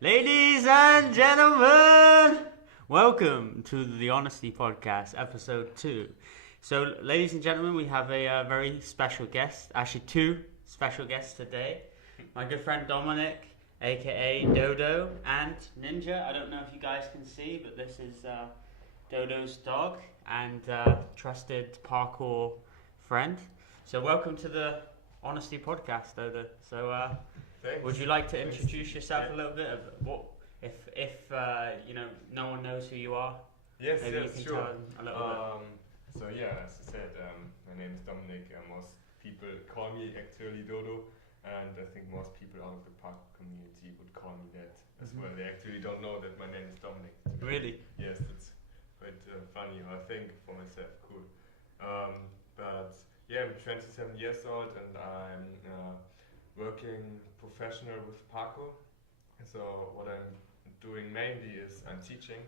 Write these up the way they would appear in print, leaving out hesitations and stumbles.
Ladies and gentlemen, welcome to the Honesty Podcast, episode 2. So, ladies and gentlemen, we have a very special guest, actually two special guests today. My good friend Dominic, aka Dodo, and Ninja. I don't know if you guys can see, but this is Dodo's dog and trusted parkour friend. So, welcome to the Honesty Podcast, Dodo. So, Thanks. would you like to introduce yourself a little bit of what, if no one knows who you are? Yes, Maybe you yes, can sure. tell them a little So yeah, as I said, my name is Dominic. Most people call me actually Dodo, and I think most people out of the parkour community would call me that as well. They actually don't know that my name is Dominic. bit. Really? Yes, it's quite funny. I think for myself, cool. But yeah, I'm 27 years old, and I'm working professional with parkour. So what I'm doing mainly is I'm teaching,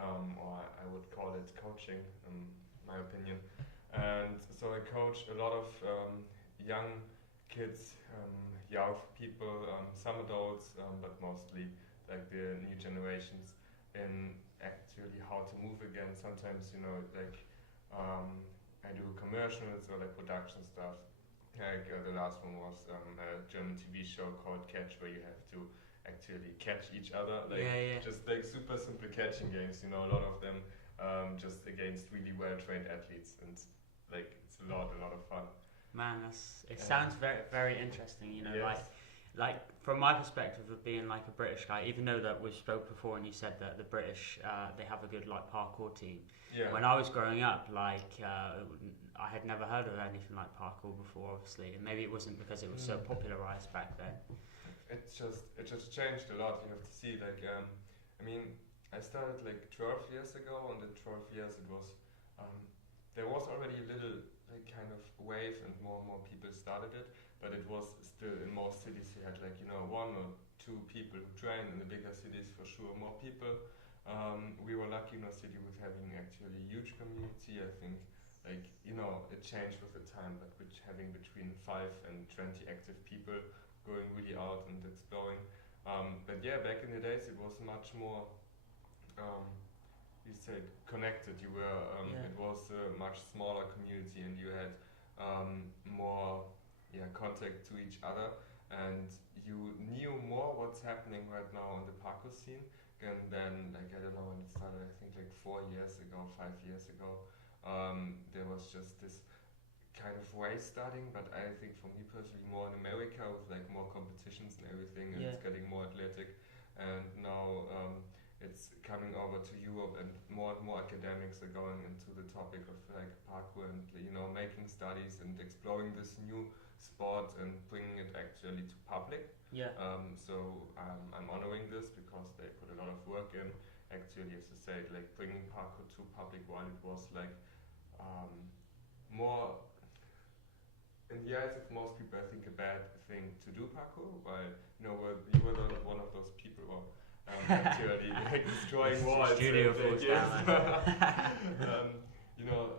or I would call it coaching, in my opinion. And so I coach a lot of young kids, young people, some adults, but mostly like the new generations in actually how to move again. Sometimes, I do commercials or like production stuff. Like the last one was a German TV show called Catch, where you have to actually catch each other, just like super simple catching games. A lot of them just against really well trained athletes, and like it's a lot of fun. Man, it sounds very, very interesting. Yes. Like from my perspective of being like a British guy, even though that we spoke before and you said that the British they have a good like parkour team. Yeah. When I was growing up, I had never heard of anything like parkour before, obviously, and maybe it wasn't because it was so popularized back then. It just changed a lot. You have to see, I started like 12 years ago, and in 12 years it was, there was already a little like kind of wave, and more people started it, but it was still in most cities you had one or two people who train. In the bigger cities, for sure, more people. We were lucky in our city with having actually a huge community. I think it changed with the time, but with having between 5 and 20 active people going really out and exploring. But yeah, back in the days it was much more, you said, connected. You were, It was a much smaller community, and you had more contact to each other, and you knew more what's happening right now in the parkour scene. And then, I don't know when it started, I think like 4 years ago, 5 years ago, there was just this kind of way starting, but I think for me personally more in America with like more competitions and everything, and it's getting more athletic. And now it's coming over to Europe, and more academics are going into the topic of like parkour, and making studies and exploring this new sport and bringing it actually to public. So I'm honoring this because they put a lot of work in. Actually, as I said, like bringing parkour to public, while it was like more in the eyes of most people, I think a bad thing to do parkour. While you were not one of those people who actually like destroying walls. Studio falls down.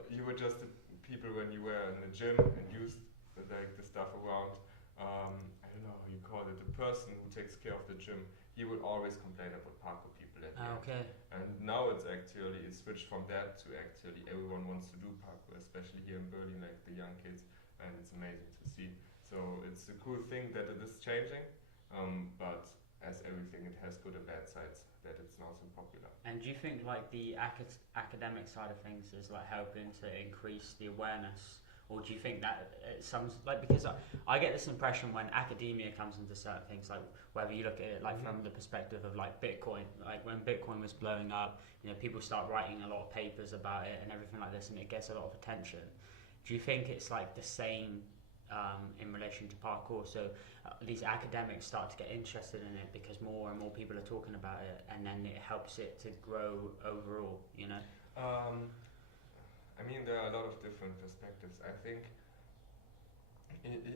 You were just the people when you were in the gym and used like the stuff around. I don't know how you call it. The person who takes care of the gym, he would always complain about parkour people at the end. Okay. And now it's switched from that to actually everyone wants to do parkour, especially here in Berlin, like the young kids, and it's amazing to see. So it's a cool thing that it is changing, but as everything, it has good and bad sides, that it's not so popular. And do you think like the academic side of things is like helping to increase the awareness? Or do you think that because I get this impression when academia comes into certain things, like whether you look at it like from the perspective of like Bitcoin, like when Bitcoin was blowing up, people start writing a lot of papers about it and everything like this, and it gets a lot of attention. Do you think it's like the same in relation to parkour? So these academics start to get interested in it because more and more people are talking about it, and then it helps it to grow overall, There are a lot of different perspectives. I think,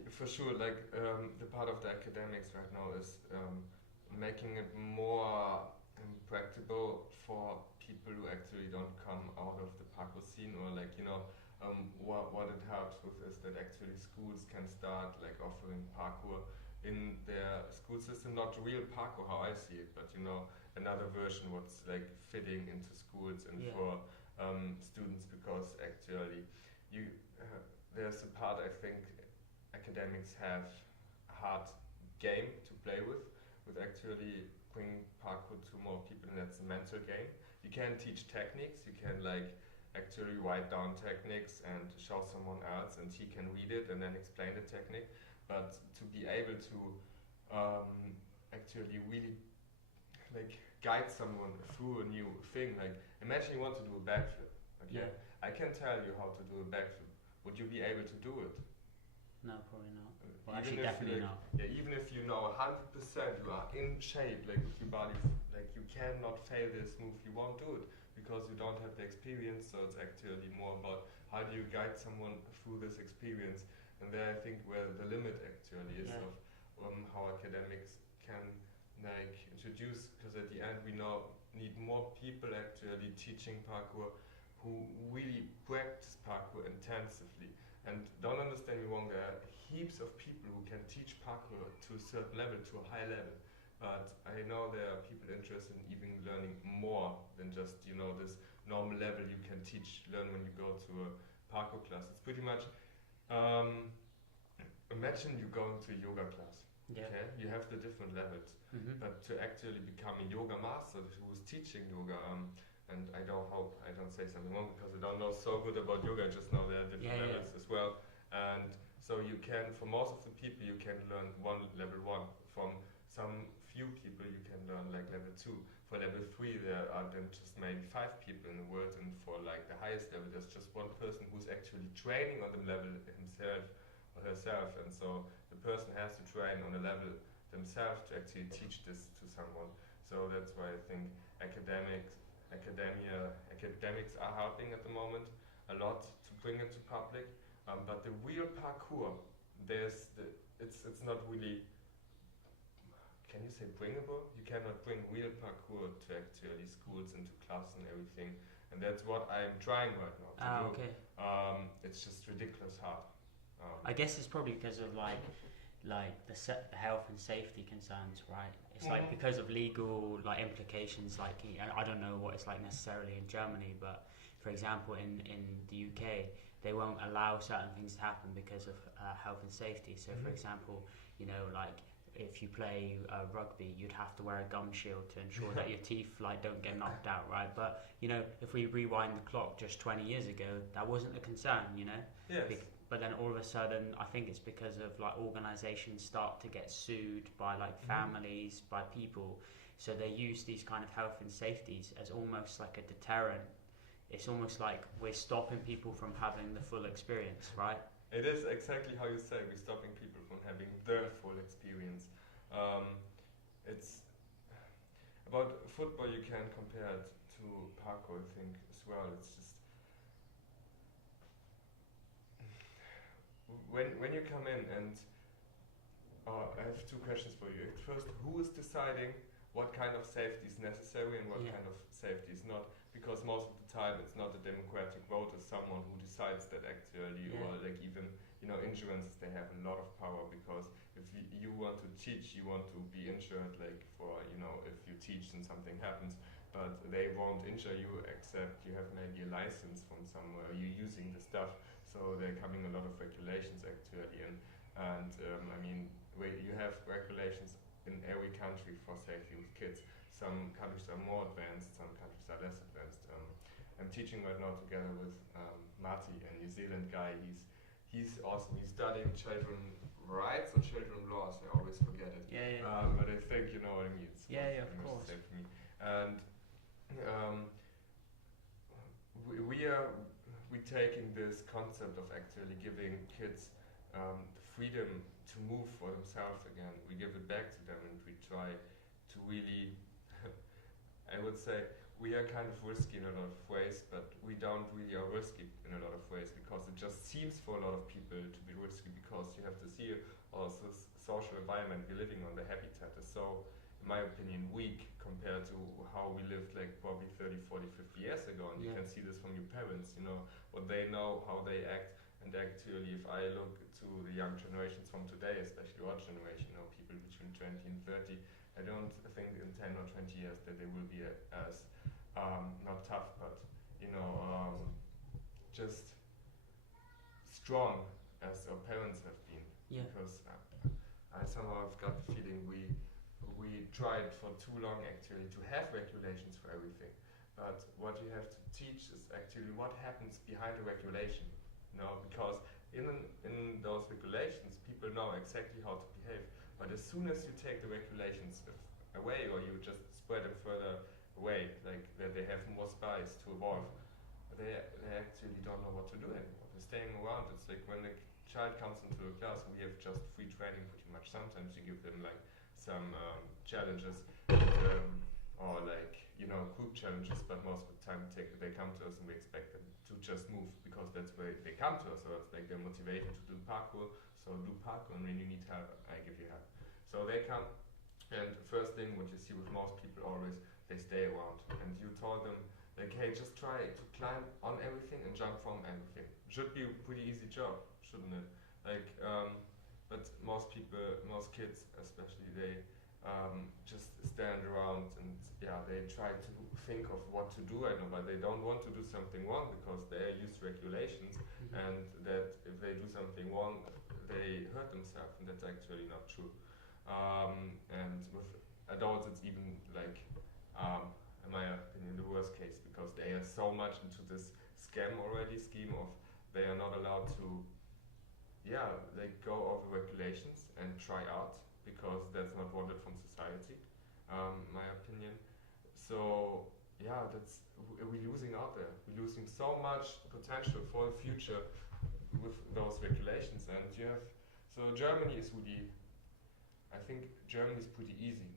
for sure, the part of the academics right now is making it more practical for people who actually don't come out of the parkour scene, or what it helps with is that actually schools can start like offering parkour in their school system, not real parkour how I see it, but you know, another version what's like fitting into schools and for students, because actually you there's a part I think academics have a hard game to play with actually bringing parkour to more people, and that's a mental game. You can teach techniques, you can like actually write down techniques and show someone else and he can read it and then explain the technique, but to be able to actually really like guide someone through a new thing, like imagine you want to do a backflip, okay? I can tell you how to do a backflip. Would you be able to do it? No, probably not. Well, actually, definitely not. Yeah, even if you know 100% you are in shape, like with your body, like you cannot fail this move, you won't do it because you don't have the experience. So it's actually more about how do you guide someone through this experience, and there I think where the limit actually is of how academics can like introduce, because at the end we now need more people actually teaching parkour who really practice parkour intensively. And don't understand me wrong, there are heaps of people who can teach parkour to a certain level, to a high level. But I know there are people interested in even learning more than just, you know, this normal level you can learn when you go to a parkour class. It's pretty much, imagine you going to a yoga class. Okay? You have the different levels. But to actually become a yoga master who is teaching yoga, and I don't hope I don't say something wrong because I don't know so good about yoga, I just know there are different levels as well. And so you can, for most of the people, you can learn level 1. From some few people, you can learn like level 2. For level 3, there are then just maybe 5 people in the world, and for like the highest level, there's just one person who's actually training on the level himself or herself. And so the person has to train on a level themselves to actually teach this to someone. So that's why I think academics are helping at the moment a lot to bring it to public, but the real parkour, it's not really, can you say bringable? You cannot bring real parkour to actually schools and to class and everything, and that's what I'm trying right now to do. Okay. It's just ridiculous hard. I guess it's probably because of like the health and safety concerns, right? It's like because of legal like implications, like I don't know what it's like necessarily in Germany, but for example in the UK they won't allow certain things to happen because of health and safety. So for example, you know, like if you play rugby, you'd have to wear a gum shield to ensure that your teeth like don't get knocked out, right? But you know, if we rewind the clock just 20 years ago, that wasn't a concern, you know. Yes. But then all of a sudden, I think it's because of like organizations start to get sued by like families, by people. So they use these kind of health and safeties as almost like a deterrent. It's almost like we're stopping people from having the full experience, right? It is exactly how you say, we're stopping people from having the full experience. It's about football, you can compare it to parkour, I think, as well. It's just when you come in and I have 2 questions for you. First, who is deciding what kind of safety is necessary and what kind of safety is not? Because most of the time it's not a democratic vote, it's someone who decides that actually, or like even, you know, insurances, they have a lot of power, because if you want to teach, you want to be insured, like for, you know, if you teach and something happens, but they won't insure you except you have maybe a license from somewhere, you're using the stuff. So there are coming a lot of regulations actually, and I mean, you have regulations in every country for safety with kids. Some countries are more advanced, some countries are less advanced. I'm teaching right now together with Marty, a New Zealand guy. He's awesome. He's studying children rights or children laws. I always forget it. But I think you know what I mean. It's of course. For me. And we're taking this concept of actually giving kids the freedom to move for themselves again. We give it back to them, and we try to really I would say we are kind of risky in a lot of ways, but we don't really are risky in a lot of ways, because it just seems for a lot of people to be risky, because you have to see also social environment we're living on. The habitat is so, in my opinion, weak compared to how we lived like probably 30, 40, 50 years ago, and you can see this from your parents, you know, what they know, how they act, And actually, if I look to the young generations from today, especially our generation, people between 20 and 30, I don't think in 10 or 20 years that they will be as not tough, but just strong as our parents have been. Yeah. Because I somehow have got the feeling we tried for too long actually to have regulations for everything. But what you have to teach is actually what happens behind the regulation. Because in those regulations, people know exactly how to behave. But as soon as you take the regulations away, or you just spread them further away, like that they have more space to evolve, they actually don't know what to do anymore. They're staying around. It's like when a child comes into a class, we have just free training pretty much. Sometimes you give them like some challenges, or like group challenges, but most of the time they come to us and we expect them to just move, because that's where they come to us. So it's like their motivation to do parkour. So do parkour, and when you need help, I give you help. So they come, and the first thing what you see with most people always, they stay around, and you told them like, hey, just try to climb on everything and jump from everything. Should be a pretty easy job, shouldn't it? Like, but most kids especially, they just stand around and they try to think of what to do. I know, but they don't want to do something wrong because they are used to regulations, and that if they do something wrong, they hurt themselves, and that's actually not true. And with adults, it's even like, in my opinion, the worst case, because they are so much into this scheme of they are not allowed to like go over regulations and try out, because that's not wanted from society, my opinion. So we're losing out there. We're losing so much potential for the future with those regulations. And Germany is really, I think Germany is pretty easy.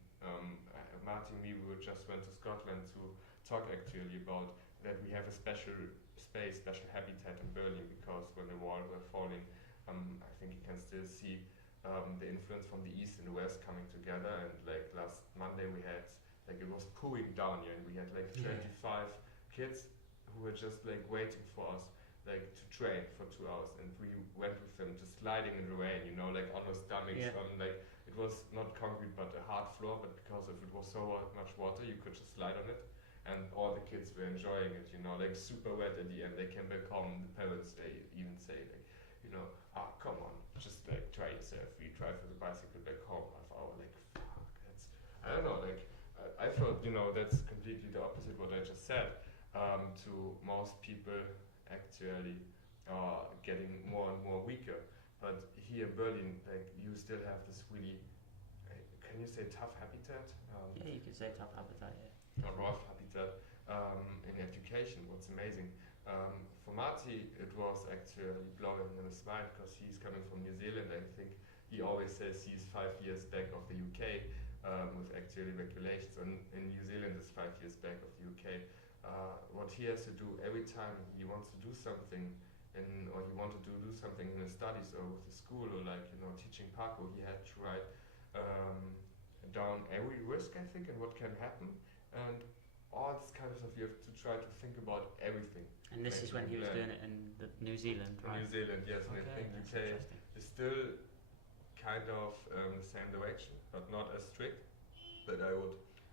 Martin, we just went to Scotland to talk actually about that we have a special space, special habitat in Berlin, because when the walls were falling, I think you can still see the influence from the east and the west coming together. And like last Monday we had, like, it was pouring down here, and we had like 25 kids who were just like waiting for us, like to train for 2 hours, and we went with them just sliding in the rain, like on our stomachs, on like, it was not concrete but a hard floor, but because it was so much water, you could just slide on it, and all the kids were enjoying it, like super wet at the end. They came back home, the parents, they even say like, come on, just like try yourself. We drive with the bicycle back home, half hour, like, fuck, that's, I don't know, like, I thought, that's completely the opposite what I just said. To most people actually are getting more and more weaker. But here in Berlin, like, you still have this really, can you say tough habitat? Yeah, you could say tough habitat, yeah. Or rough habitat in education. What's amazing. For Marty, it was actually blowing in his mind, because he's coming from New Zealand. I think he always says he's 5 years back of the UK with actually regulations. And in New Zealand, it's 5 years back of the UK. What he has to do every time he wants to do something, or he wanted to do something in his studies or with the school, or like teaching parkour, he had to write down every risk, I think, and what can happen, and all this kind of stuff. You have to try to think about everything. And this is when he was doing it in New Zealand, right? New Zealand, yes. And I think UK is still kind of the same direction, but not as strict. But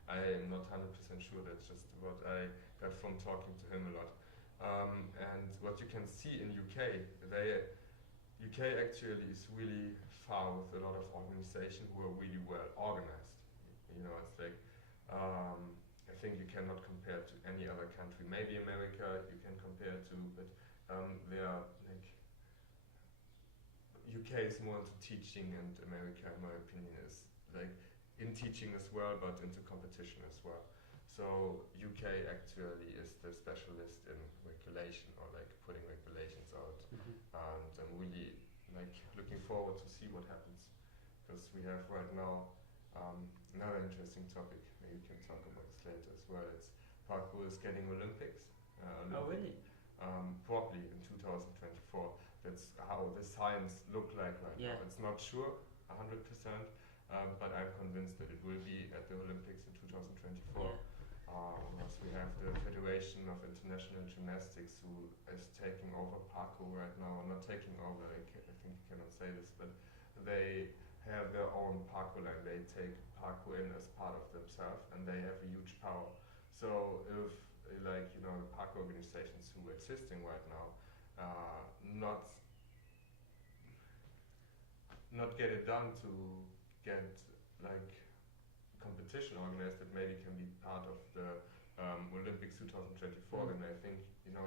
I am not 100% sure. That's just what I got from talking to him a lot. And what you can see in UK, UK actually is really far with a lot of organizations who are really well organized. It's like, I think you cannot compare to any other country. Maybe America you can compare to, but they are like, UK is more into teaching, and America, in my opinion, is like in teaching as well, but into competition as well. So UK actually is the specialist in regulation, or like putting regulations out. And I'm really like looking forward to see what happens, because we have right now another interesting topic. Maybe we can talk about this later as well. It's parkour is getting Olympics. Oh really? Probably in 2024. That's how the science look like right now. It's not sure 100%, but I'm convinced that it will be at the Olympics in 2024. we have the Federation of International Gymnastics who is taking over parkour right now. Not taking over, I think you cannot say this, but they have their own parkour line. They take parkour in as part of themselves, and they have a huge power. So if like the parkour organizations who are existing right now not get it done to get like competition organized that maybe can be part of the Olympics 2024, then I think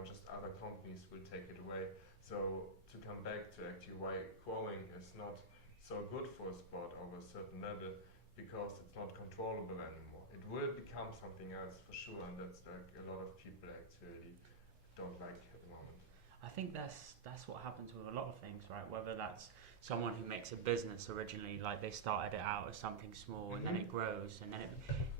just other companies will take it away. So to come back to actually why growing is not so good for a sport over a certain level, because it's not controllable anymore. It will become something else for sure, and that's like a lot of people actually don't like at the moment. I think that's what happens with a lot of things, right? Whether that's someone who makes a business originally, like they started it out as something small and then it grows, and then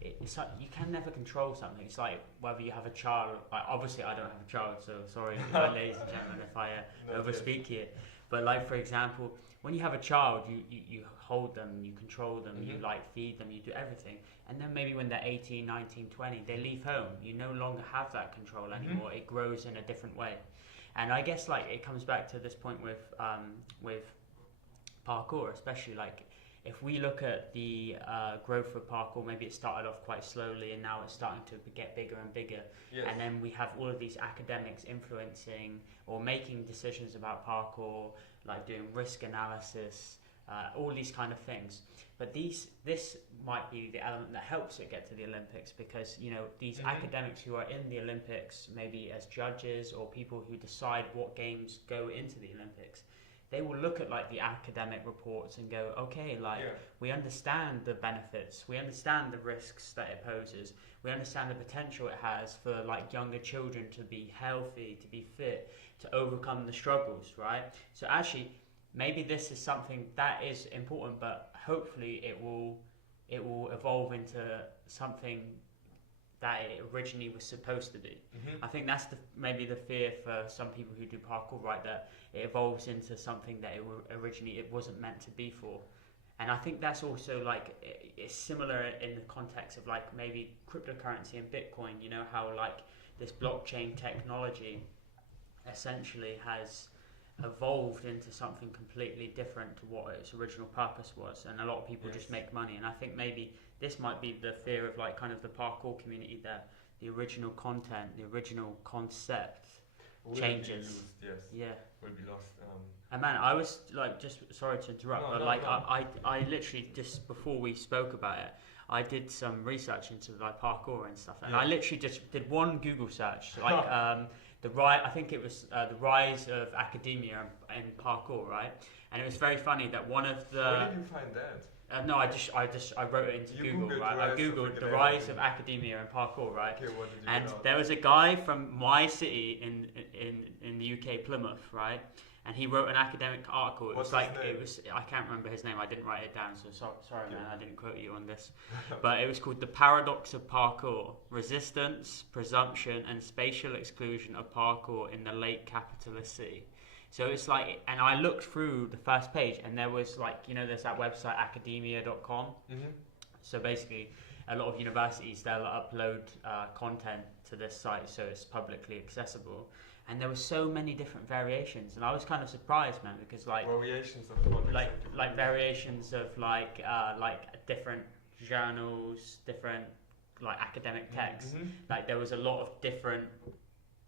it's like you can never control something. It's like whether you have a child. Like obviously, I don't have a child, so sorry, ladies and gentlemen, if I overspeak here. But like for example, when you have a child, you hold them, you control them, you like feed them, you do everything. And then maybe when they're 18, 19, 20, they leave home. You no longer have that control anymore. It grows in a different way. And I guess like it comes back to this point with parkour, especially like if we look at the growth of parkour, maybe it started off quite slowly and now it's starting to get bigger and bigger. Yes. And then we have all of these academics influencing or making decisions about parkour, like doing risk analysis, all these kind of things. But this might be the element that helps it get to the Olympics, because these academics who are in the Olympics, maybe as judges or people who decide what games go into the Olympics, they will look at like the academic reports and go, okay, we understand the benefits, we understand the risks that it poses, we understand the potential it has for like younger children to be healthy, to be fit, to overcome the struggles, right? So actually, maybe this is something that is important, but hopefully it will evolve into something that it originally was supposed to be. I think that's maybe the fear for some people who do parkour, right? That it evolves into something that it wasn't meant to be for. And I think that's also like it's similar in the context of like maybe cryptocurrency and Bitcoin. How like this blockchain technology essentially has evolved into something completely different to what its original purpose was, and a lot of people just make money. And I think maybe this might be the fear of like kind of the parkour community, that the original content, the original concept changes. Will be lost. And man, I was like, just sorry to interrupt, I literally just before we spoke about it, I did some research into like parkour and stuff, and I literally just did one Google search, like I think it was the Rise of Academia in parkour, right? And it was very funny that one of the. Where did you find that? No, I wrote it into Google, right? I googled the Rise of Academia and parkour, right? Okay, what did you and there was a guy from my city in the UK, Plymouth, right? And he wrote an academic article. It was I can't remember his name. I didn't write it down, so sorry, man. I didn't quote you on this. But it was called "The Paradox of Parkour: Resistance, Presumption, and Spatial Exclusion of Parkour in the Late Capitalist City." So it's like, and I looked through the first page, and there was like, there's that website academia.com. So basically, a lot of universities, they'll upload content to this site so it's publicly accessible. And there were so many different variations, and I was kind of surprised, man, because like variations of what like variations of like different journals, different like academic texts. Like there was a lot of different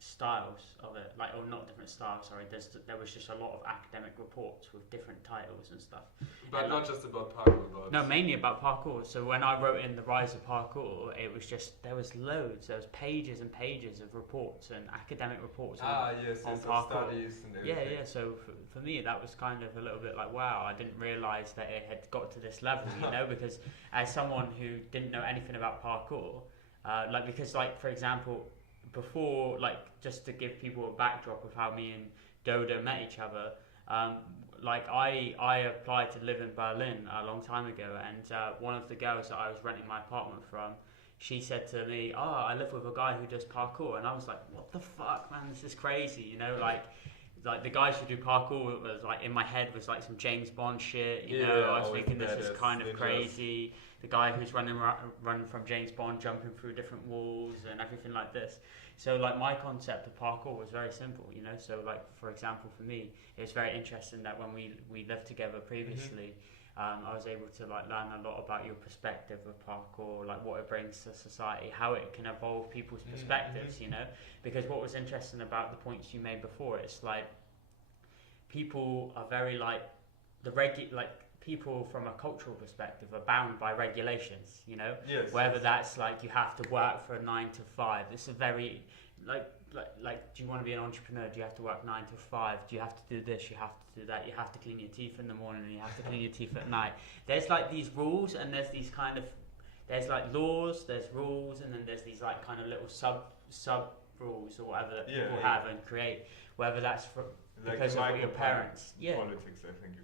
styles of it, like, or not different styles, sorry, there was just a lot of academic reports with different titles and stuff. But and not just about parkour, no, mainly about parkour. So when I wrote in the Rise of Parkour, it was just, there was loads, there was pages and pages of reports and academic reports on parkour. Studies and everything. Yeah, so for me that was kind of a little bit like, wow, I didn't realise that it had got to this level, because as someone who didn't know anything about parkour, because like, for example, before, like, just to give people a backdrop of how me and Dodo met each other, I applied to live in Berlin a long time ago, and one of the girls that I was renting my apartment from, she said to me, I live with a guy who does parkour, and I was like, what the fuck, man, this is crazy, like the guys who do parkour was like in my head was like some James Bond shit, you know. I was thinking this is kind of crazy. The guy who's running from James Bond, jumping through different walls and everything like this. So like my concept of parkour was very simple, you know. So like for example, for me, it was very interesting that when we lived together previously, I was able to like learn a lot about your perspective of parkour, like what it brings to society, how it can evolve people's perspectives, you know. Because what was interesting about the points you made before, it's like people are very like people from a cultural perspective are bound by regulations, you know. Yes. Whether that's like you have to work for a 9 to 5. It's a very like do you want to be an entrepreneur? Do you have to work 9 to 5? Do you have to do this? You have to do that. You have to clean your teeth in the morning and you have to clean your teeth at night. There's like these rules and there's these kind of there's like laws, there's rules, and then there's these like kind of little sub rules or whatever that people have and create. Whether that's for like because of your parents, politics, I think.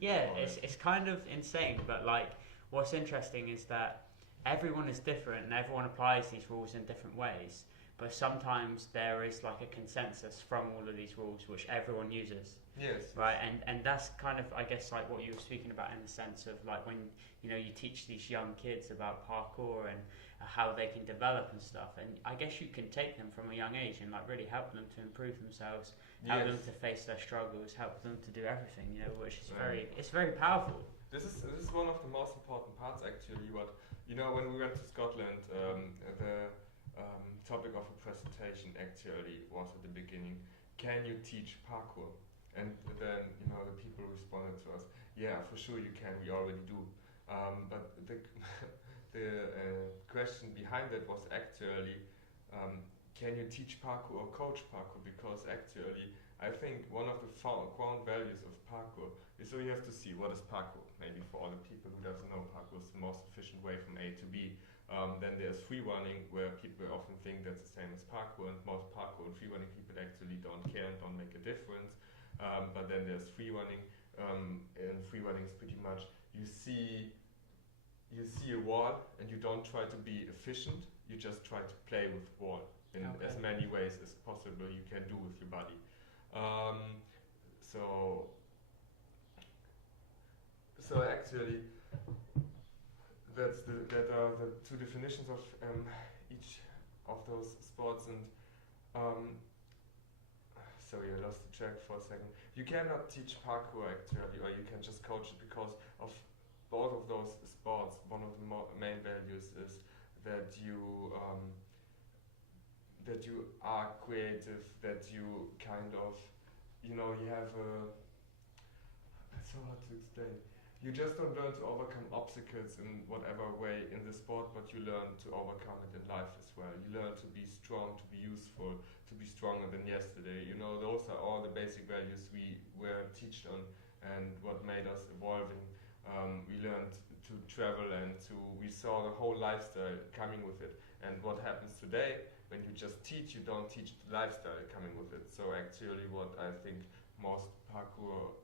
It's kind of insane, but like what's interesting is that everyone is different and everyone applies these rules in different ways, but sometimes there is like a consensus from all of these rules which everyone uses. Yes. Right, and that's kind of I guess like what you were speaking about in the sense of like when you know you teach these young kids about parkour and how they can develop and stuff, and I guess you can take them from a young age and like really help them to improve themselves, help them to face their struggles, help them to do everything, you know, which is very powerful. This is one of the most important parts actually. What you know, when we went to Scotland, the topic of a presentation actually was at the beginning, can you teach parkour? And then, you know, the people responded to us, yeah, for sure you can, we already do. But the question behind that was actually, can you teach parkour or coach parkour? Because actually, I think one of the ground values of parkour is, so you have to see what is parkour. Maybe for all the people who doesn't know, parkour is the most efficient way from A to B. Then there's free running, where people often think that's the same as parkour, and most parkour and free running people actually don't care and don't make a difference. But then there's free running, and free running is pretty much you see a wall and you don't try to be efficient, you just try to play with the wall in as many ways as possible you can do with your body. So actually that are the two definitions of each of those sports, and sorry, I lost the track for a second. You cannot teach parkour actually, or you can just coach it, because of both of those sports. One of the main values is that you are creative, that you kind of, you know, you have a. It's so hard to explain. You just don't learn to overcome obstacles in whatever way in the sport, but you learn to overcome it in life as well. You learn to be strong, to be useful, to be stronger than yesterday. You know, those are all the basic values we were taught on and what made us evolving. We learned to travel and we saw the whole lifestyle coming with it. And what happens today, when you just teach, you don't teach the lifestyle coming with it. So actually what I think most parkour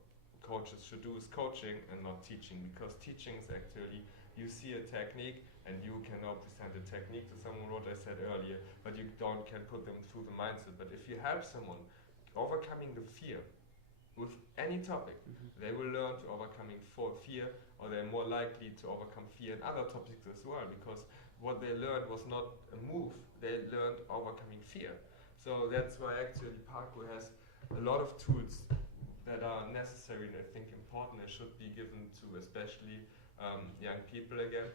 coaches should do is coaching and not teaching, because teaching is actually, you see a technique and you can now present a technique to someone, what I said earlier, but you can put them through the mindset. But if you help someone overcoming the fear with any topic, they will learn to overcoming fear, or they're more likely to overcome fear in other topics as well, because what they learned was not a move, they learned overcoming fear. So that's why actually parkour has a lot of tools that are necessary and I think important and should be given to especially young people again.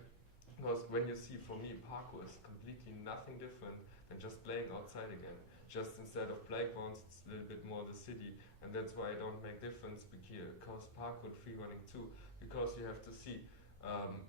Because when you see, for me, parkour is completely nothing different than just playing outside again. Just instead of playgrounds, it's a little bit more the city, and that's why I don't make difference because parkour and free running too. Because you have to see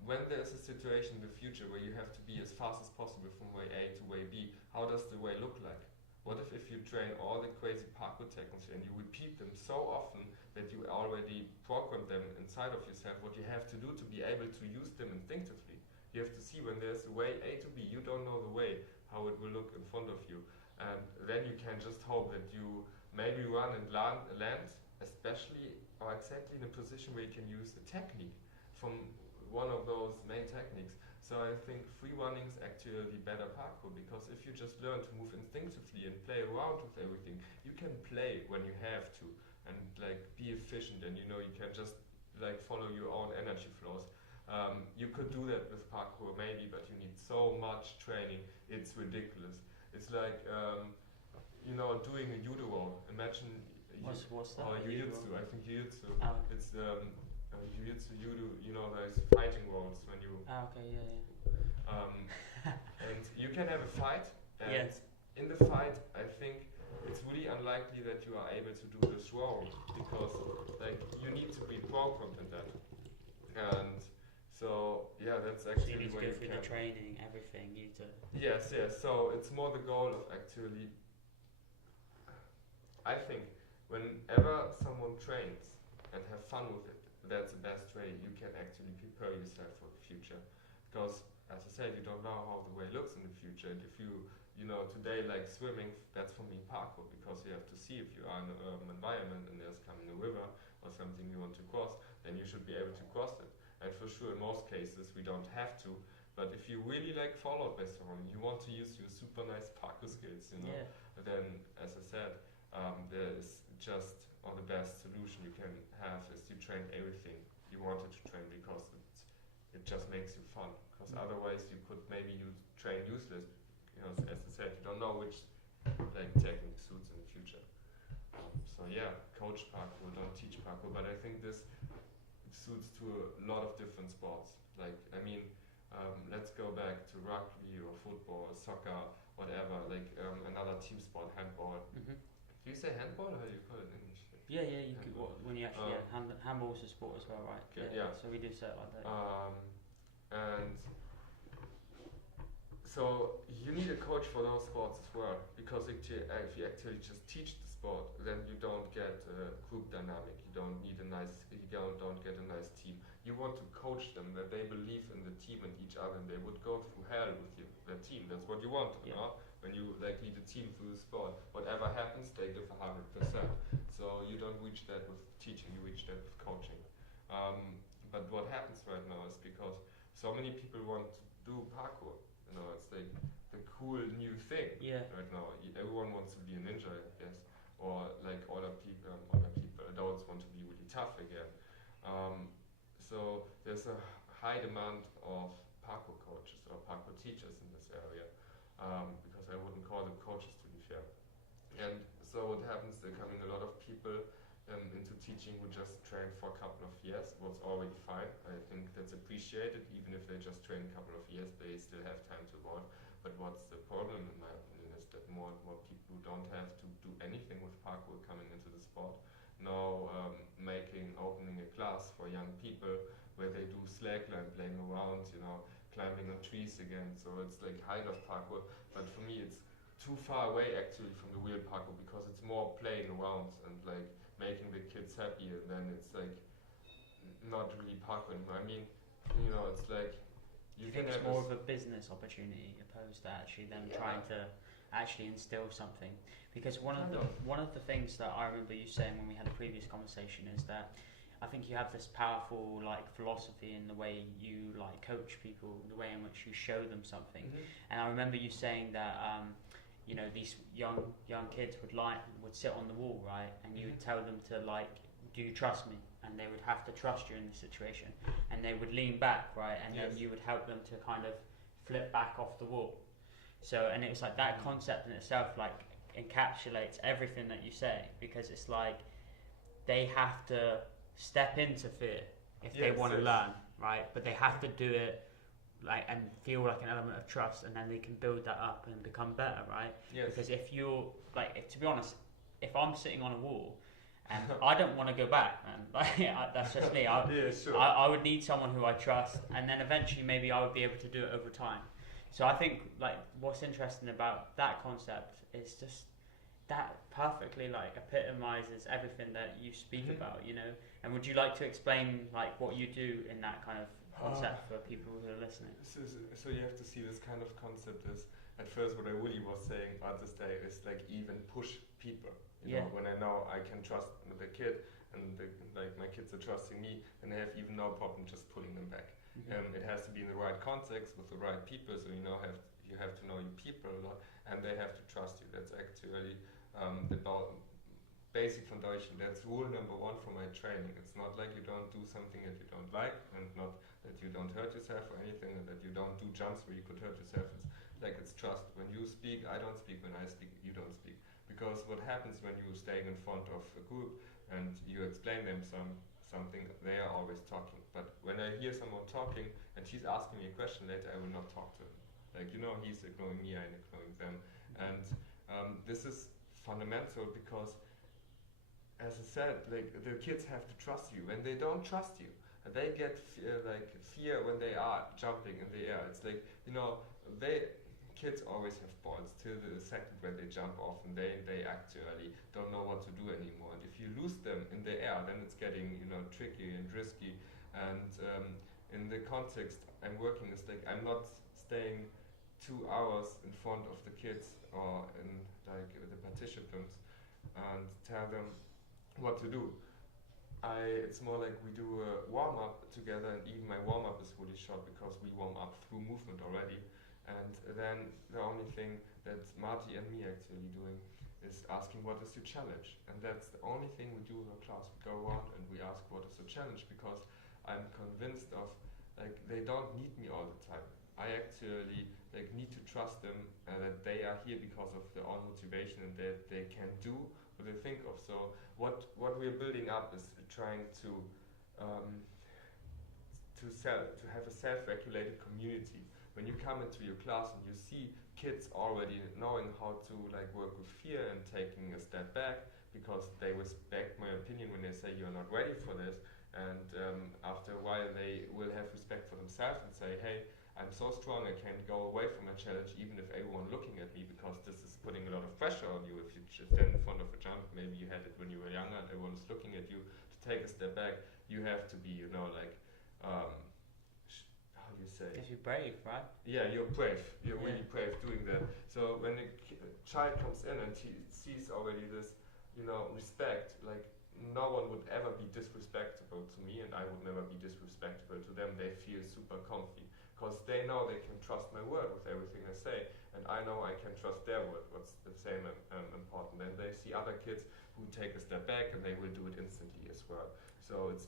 when there's a situation in the future where you have to be as fast as possible from way A to way B, how does the way look like? What if you train all the crazy parkour techniques and you repeat them so often that you already program them inside of yourself, what you have to do to be able to use them instinctively? You have to see when there's a way A to B, you don't know the way, how it will look in front of you. And then you can just hope that you maybe run and land, especially or exactly in a position where you can use a technique from one of those main techniques. So I think free running is actually better parkour, because if you just learn to move instinctively and play around with everything, you can play when you have to. and like be efficient, and you know you can just like follow your own energy flows. You could do that with parkour maybe, but you need so much training, it's ridiculous. It's like you know, doing a judo roll. Imagine what's that? or jiu-jitsu. I think jiu-jitsu. Oh. It's jiu-jitsu, judo. You know, there's fighting rolls when you. Okay, yeah. And you can have a fight, and in the fight, I think it's really unlikely that you are able to do this roll, because like you need to be programmed in that. And so yeah, that's actually so you need to where go through the training, everything. You need to. Yes. So it's more the goal of actually. I think whenever someone trains and have fun with it, that's the best way you can actually prepare yourself for the future. Because as I said, you don't know how the way looks in the future, and if you know, today like swimming, that's for me parkour, because you have to see if you are in an urban environment and there's coming a river or something you want to cross, then you should be able to cross it. And for sure, in most cases, we don't have to. But if you really like followed by someone, you want to use your super nice parkour skills, you know, then as I said, there is just, or the best solution you can have is you train everything you wanted to train, because it just makes you fun. Because otherwise you could maybe train useless. You know, as I said, you don't know which like technique suits in the future. So yeah, coach parkour, don't teach parkour, but I think this suits to a lot of different sports. Like, I mean, let's go back to rugby or football or soccer, whatever, like another team sport, handball. Do you say handball, or how do you call it in English? Yeah, you could, when you actually, handball's a sport as well, right? Okay, yeah. So we do say it like that. And so you need a coach for those sports as well, because if you actually just teach the sport, then you don't get a group dynamic. You don't get a nice team. You want to coach them, that they believe in the team and each other, and they would go through hell with their team. That's what you want, you know? When you like lead a team through the sport, whatever happens, they give 100%. So you don't reach that with teaching, you reach that with coaching. But what happens right now is, because so many people want to do parkour, you know, it's like the cool new thing right now. Everyone wants to be a ninja, I guess, or like older people, adults want to be really tough again. So there's a high demand of parkour coaches or parkour teachers in this area. Because I wouldn't call them coaches, to be fair. And so what happens, there come in a lot of people into teaching who just train for a couple of years, what's already fine. I think that's appreciated. Even if they just train a couple of years, they still have time to evolve. But what's the problem, in my opinion, is that more and more people who don't have to do anything with parkour coming into the sport, now opening a class for young people where they do slackline, playing around, you know, climbing on trees again. So it's like kind of parkour, but for me it's too far away actually from the real parkour, because it's more playing around and like making the kids happy, and then it's like not really parkour anymore. I mean, you know, it's like you can have more of a business opportunity opposed to actually them trying to actually instill something. Because one of the things that I remember you saying when we had a previous conversation is that I think you have this powerful like philosophy in the way you like coach people, the way in which you show them something. And I remember you saying that you know, these young kids would sit on the wall, right, and you would tell them to like, do you trust me? And they would have to trust you in this situation, and they would lean back, right, and then you would help them to kind of flip back off the wall. So, and it was like that concept in itself like encapsulates everything that you say, because it's like they have to step into fear if they want to learn, right? But they have to do it like and feel like an element of trust, and then they can build that up and become better, right? Because if you're like, to be honest, if I'm sitting on a wall and I don't want to go back, man, like, that's just me. I would need someone who I trust, and then eventually maybe I would be able to do it over time. So I think like what's interesting about that concept is just that perfectly like epitomizes everything that you speak about, you know. And would you like to explain like what you do in that kind of concept for people who are listening? So you have to see this kind of concept is, at first what I really was saying at this day is like even push people. You know, when I know I can trust the kid, and like my kids are trusting me, and I have even no problem just pulling them back. It has to be in the right context with the right people, so you have to know your people a lot, and they have to trust you. That's actually basic foundation. That's rule number one for my training. It's not like you don't do something that you don't like, and not that you don't hurt yourself or anything, and that you don't do jumps where you could hurt yourself. It's trust. When you speak, I don't speak. When I speak, you don't speak. Because what happens when you stay in front of a group and you explain them something, they are always talking. But when I hear someone talking and he's asking me a question later, I will not talk to him. He's ignoring me, I'm ignoring them. And this is fundamental because, as I said, the kids have to trust you. When they don't trust you, they get fear when they are jumping in the air. It's kids always have balls till the second when they jump off, and they actually don't know what to do anymore. And if you lose them in the air, then it's getting tricky and risky. And in the context I'm working, is I'm not staying 2 hours in front of the kids or in the participants and tell them what to do. It's more like we do a warm-up together, and even my warm-up is really short because we warm up through movement already. And then the only thing that Marty and me actually doing is asking what is your challenge. And that's the only thing we do in our class. We go around and we ask what is the challenge, because I'm convinced of they don't need me all the time. I actually need to trust them that they are here because of their own motivation and that they can do what they think of. So what we're building up is trying to have a self-regulated community. When you come into your class and you see kids already knowing how to work with fear and taking a step back, because they respect my opinion when they say you're not ready for this, and after a while they will have respect for themselves and say, hey, I'm so strong I can't go away from my challenge even if everyone looking at me, because this is putting a lot of pressure on you. If you just stand in front of a jump, maybe you had it when you were younger and everyone is looking at you, to take a step back, you have to be, how do you say? Because you're brave, right? Yeah, you're brave. You're really brave doing that. So when a child comes in and he sees already this, respect, no one would ever be disrespectful to me, and I would never be disrespectful to them. They feel super comfy because they know they can trust my word with everything I say, and I know I can trust their word. What's the same important? And they see other kids who take a step back and they will do it instantly as well. So it's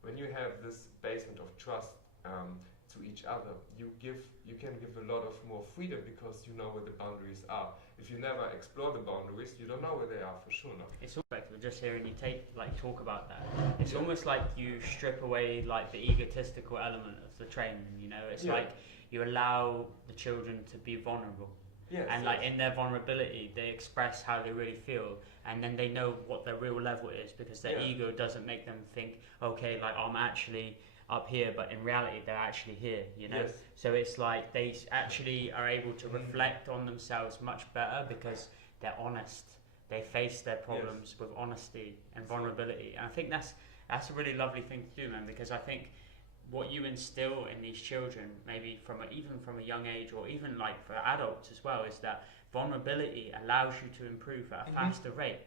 when you have this basement of trust to each other, you can give a lot of more freedom because you know where the boundaries are. If you never explore the boundaries, you don't know where they are for sure. No. It's almost like just hearing you talk about that. It's almost like you strip away the egotistical element of the training. It's like you allow the children to be vulnerable. Yes, and in their vulnerability, they express how they really feel, and then they know what their real level is, because their ego doesn't make them think, okay, I'm actually up here, but in reality they're actually here, Yes. So it's they actually are able to reflect on themselves much better because they're honest. They face their problems with honesty and vulnerability, and I think that's a really lovely thing to do, man, because I think what you instill in these children, maybe even from a young age, or even for adults as well, is that vulnerability allows you to improve at a faster rate.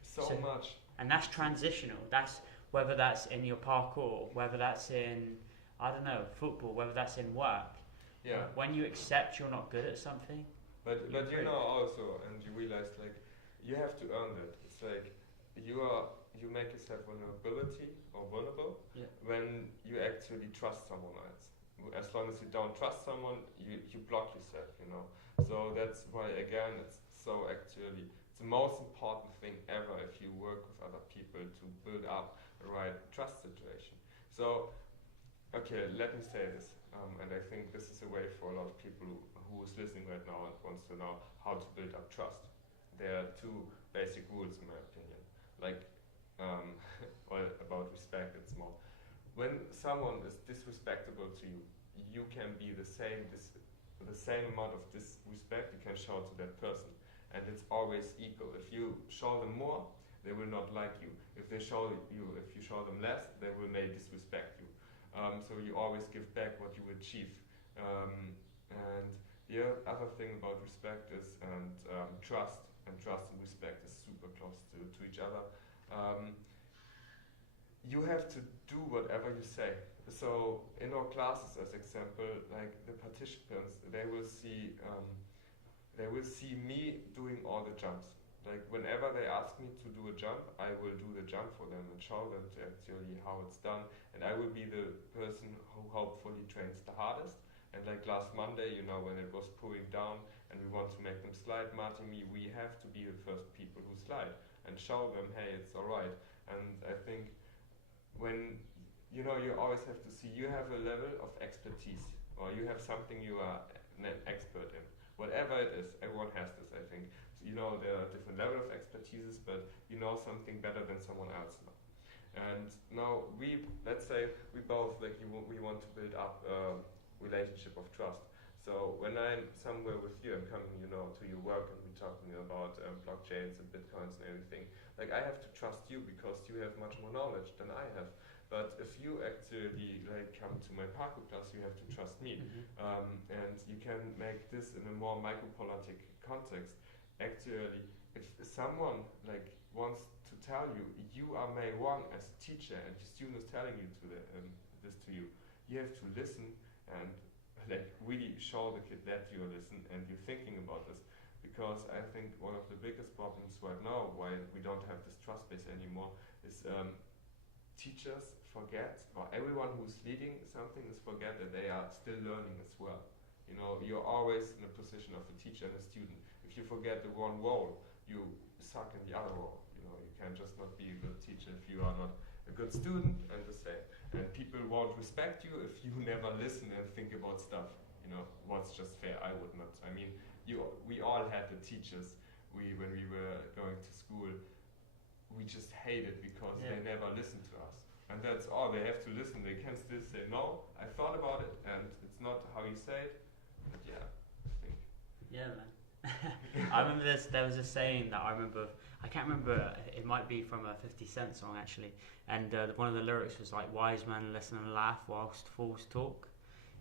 So much. And that's transitional. That's whether that's in your parkour, whether that's in, I don't know, football, whether that's in work. Yeah. When you accept you're not good at something. But also, and you realize you have to earn that. It's you make yourself vulnerable when you actually trust someone else. As long as you don't trust someone, you block yourself, So that's why, again, it's the most important thing ever if you work with other people to build up the right trust situation. So, okay, let me say this, and I think this is a way for a lot of people who is listening right now and wants to know how to build up trust. There are 2 basic rules, in my opinion. About respect, it's more. When someone is disrespectful to you, you can be the same amount of disrespect you can show to that person, and it's always equal. If you show them more, they will not like you. If you show them less, they will may disrespect you. So you always give back what you achieve. And the other thing about respect is trust. And trust and respect is super close to each other. You have to do whatever you say. So in our classes, as example, the participants, they will see me doing all the jumps. like whenever they ask me to do a jump, I will do the jump for them and show them to actually how it's done. And I will be the person who hopefully trains the hardest. And like last Monday, you know, when it was pulling down and we want to make them slide, Martin, we have to be the first people who slide and show them, hey, it's alright. And I think when, you know, you always have to see, you have a level of expertise, or you have something you are an expert in. Whatever it is, everyone has this, I think. So, you know, there are different levels of expertises, but you know something better than someone else knows. And now let's say we both, like, we want to build up a relationship of trust. So when I'm somewhere with you, I'm coming, you know, to your work and we're talking about blockchains and bitcoins and everything. Like, I have to trust you because you have much more knowledge than I have. But if you actually like come to my parkour class, you have to trust me. And you can make this in a more micropolitic context. Actually, if someone like wants to tell you, you are May wrong as a teacher and your student is telling you this to you, you have to listen and like really show the kid that you listen and you're thinking about this. Because I think one of the biggest problems right now, why we don't have this trust base anymore, is teachers forget, or everyone who's leading something is forget that they are still learning as well. You know, you're always in a position of a teacher and a student. If you forget the one role, you suck in the other role. You know, you can just not be a good teacher if you are not a good student, and the same. And people won't respect you if you never listen and think about stuff. You know, what's just fair. I would not. I mean, we all had the teachers. When we were going to school, we just hated because they never listened to us. And that's all, they have to listen. They can still say, no, I thought about it and it's not how you say it. But yeah, I think. Yeah, man. I remember there was a saying that I can't remember, it might be from a 50 Cent song actually. And one of the lyrics was like, wise men listen and laugh whilst fools talk.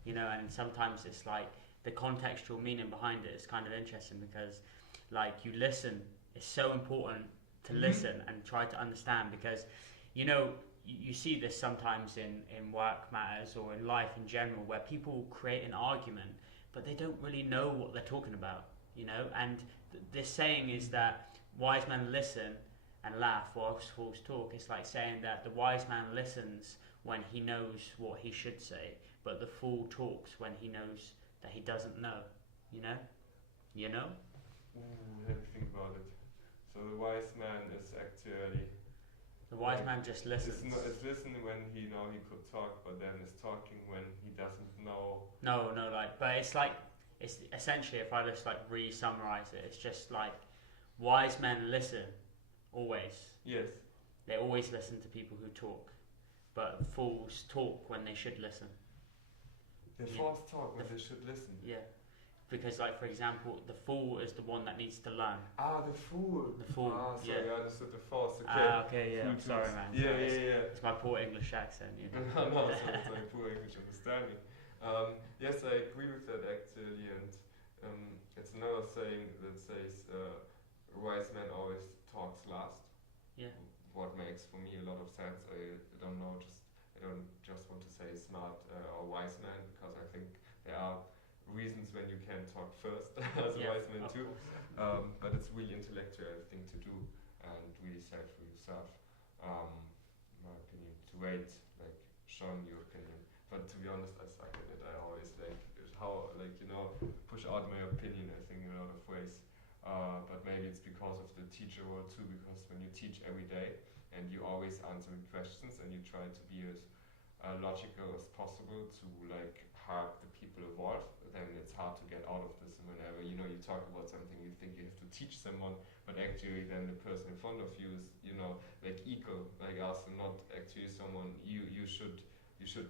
You know, and sometimes it's like the contextual meaning behind it is kind of interesting because like you listen, it's so important to listen and try to understand because, you know, you see this sometimes in work matters or in life in general where people create an argument but they don't really know what they're talking about, you know, and this saying is that wise men listen and laugh whilst fools talk. It's like saying that the wise man listens when he knows what he should say, but the fool talks when he knows that he doesn't know, you know? You know? Let me think about it. So the wise man is actually... The wise man just listens. It's listening when he could talk, but then is talking when he doesn't know. No, but it's like, it's essentially, if I just like re-summarize it, it's just like, wise men listen, always. Yes. They always listen to people who talk, but fools talk when they should listen. The fools talk when they should listen. Yeah. Because, like, for example, the fool is the one that needs to learn. The fool. The fool. Ah, sorry, yeah. I understood the false. Okay. Okay, yeah. I'm sorry, man. Yeah. It's my poor English accent, you know. No, it's my poor English understanding. Yes, I agree with that actually, and it's another saying that says, "Wise man always talks last." Yeah. What makes for me a lot of sense. I don't know. I don't just want to say smart or wise man because I think there are reasons when you can talk first as a wise man too, but it's really intellectual thing to do and really safe for yourself. In my opinion, to wait, like showing your opinion. But to be honest, I suck at it. I always push out my opinion. I think in a lot of ways, but maybe it's because of the teacher role too. Because when you teach every day and you always answering questions and you try to be as logical as possible to like help the people evolve, then it's hard to get out of this. And whenever you talk about something, you think you have to teach someone, but actually then the person in front of you is like equal like us and not actually someone you should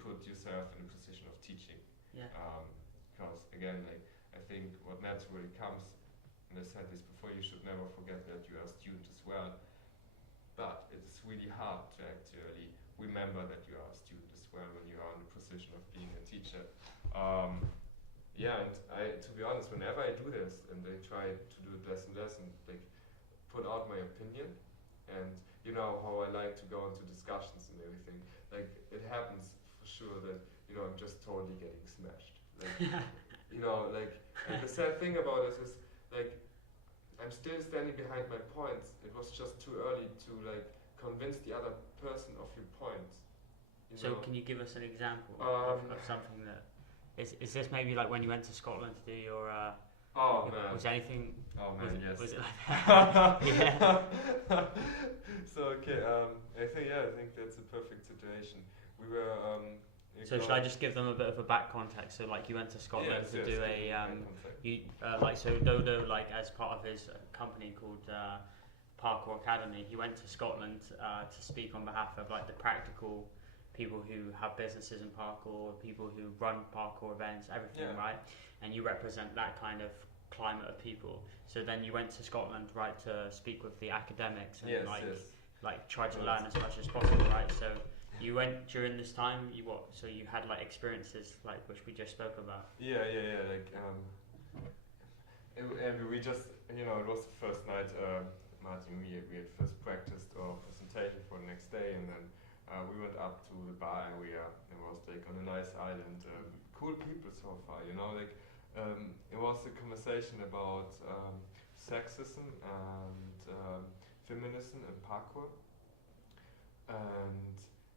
put yourself in a position of teaching. Yeah. Because again, like I think what naturally comes, and I said this before, you should never forget that you are a student as well. But it's really hard to actually remember that you are a student as well when you are in the position of being a teacher. And to be honest, whenever I do this, and I try to do it less and less, and like put out my opinion, and you know how I like to go into discussions and everything, like it happens for sure that I'm just totally getting smashed. Like, and the sad thing about this is like I'm still standing behind my points. It was just too early to like convince the other person of your points. So can you give us an example of something that is this maybe like when you went to Scotland to do your oh man, was anything yes, was it like that? Yeah. So okay, I think that's a perfect situation. We were so should I just give them a bit of a back context? So like you went to Scotland to do so Dodo, like as part of his company called Parkour Academy, he went to Scotland to speak on behalf of like the practical people who have businesses in parkour, people who run parkour events, everything, right? And you represent that kind of climate of people. So then you went to Scotland, right, to speak with the academics and like try to learn as much as possible, right? So you went during this time. So you had like experiences like which we just spoke about. Like and we just it was the first night. Martin, we had first practiced our presentation for the next day, and then we went up to the bar area. It was like on a nice island. Cool people so far, like it was a conversation about sexism and feminism in parkour. And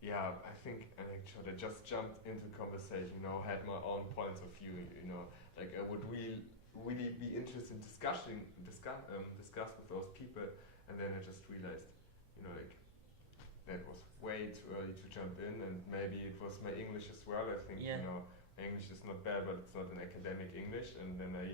I think actually I just jumped into the conversation, had my own points of view, like I would really be interested in discuss with those people, and then I just realized, like that was way too early to jump in, and maybe it was my English as well. I think English is not bad, but it's not an academic English, and then I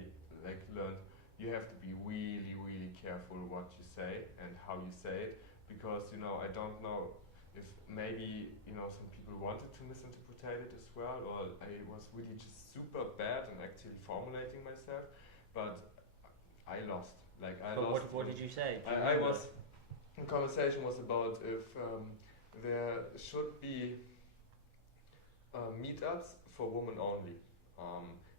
learned you have to be really careful what you say and how you say it, because I don't know if maybe some people wanted to misinterpret it as well, or I was really just super bad in actually formulating myself, but I lost. What did you say? The conversation was about if there should be meetups for women only,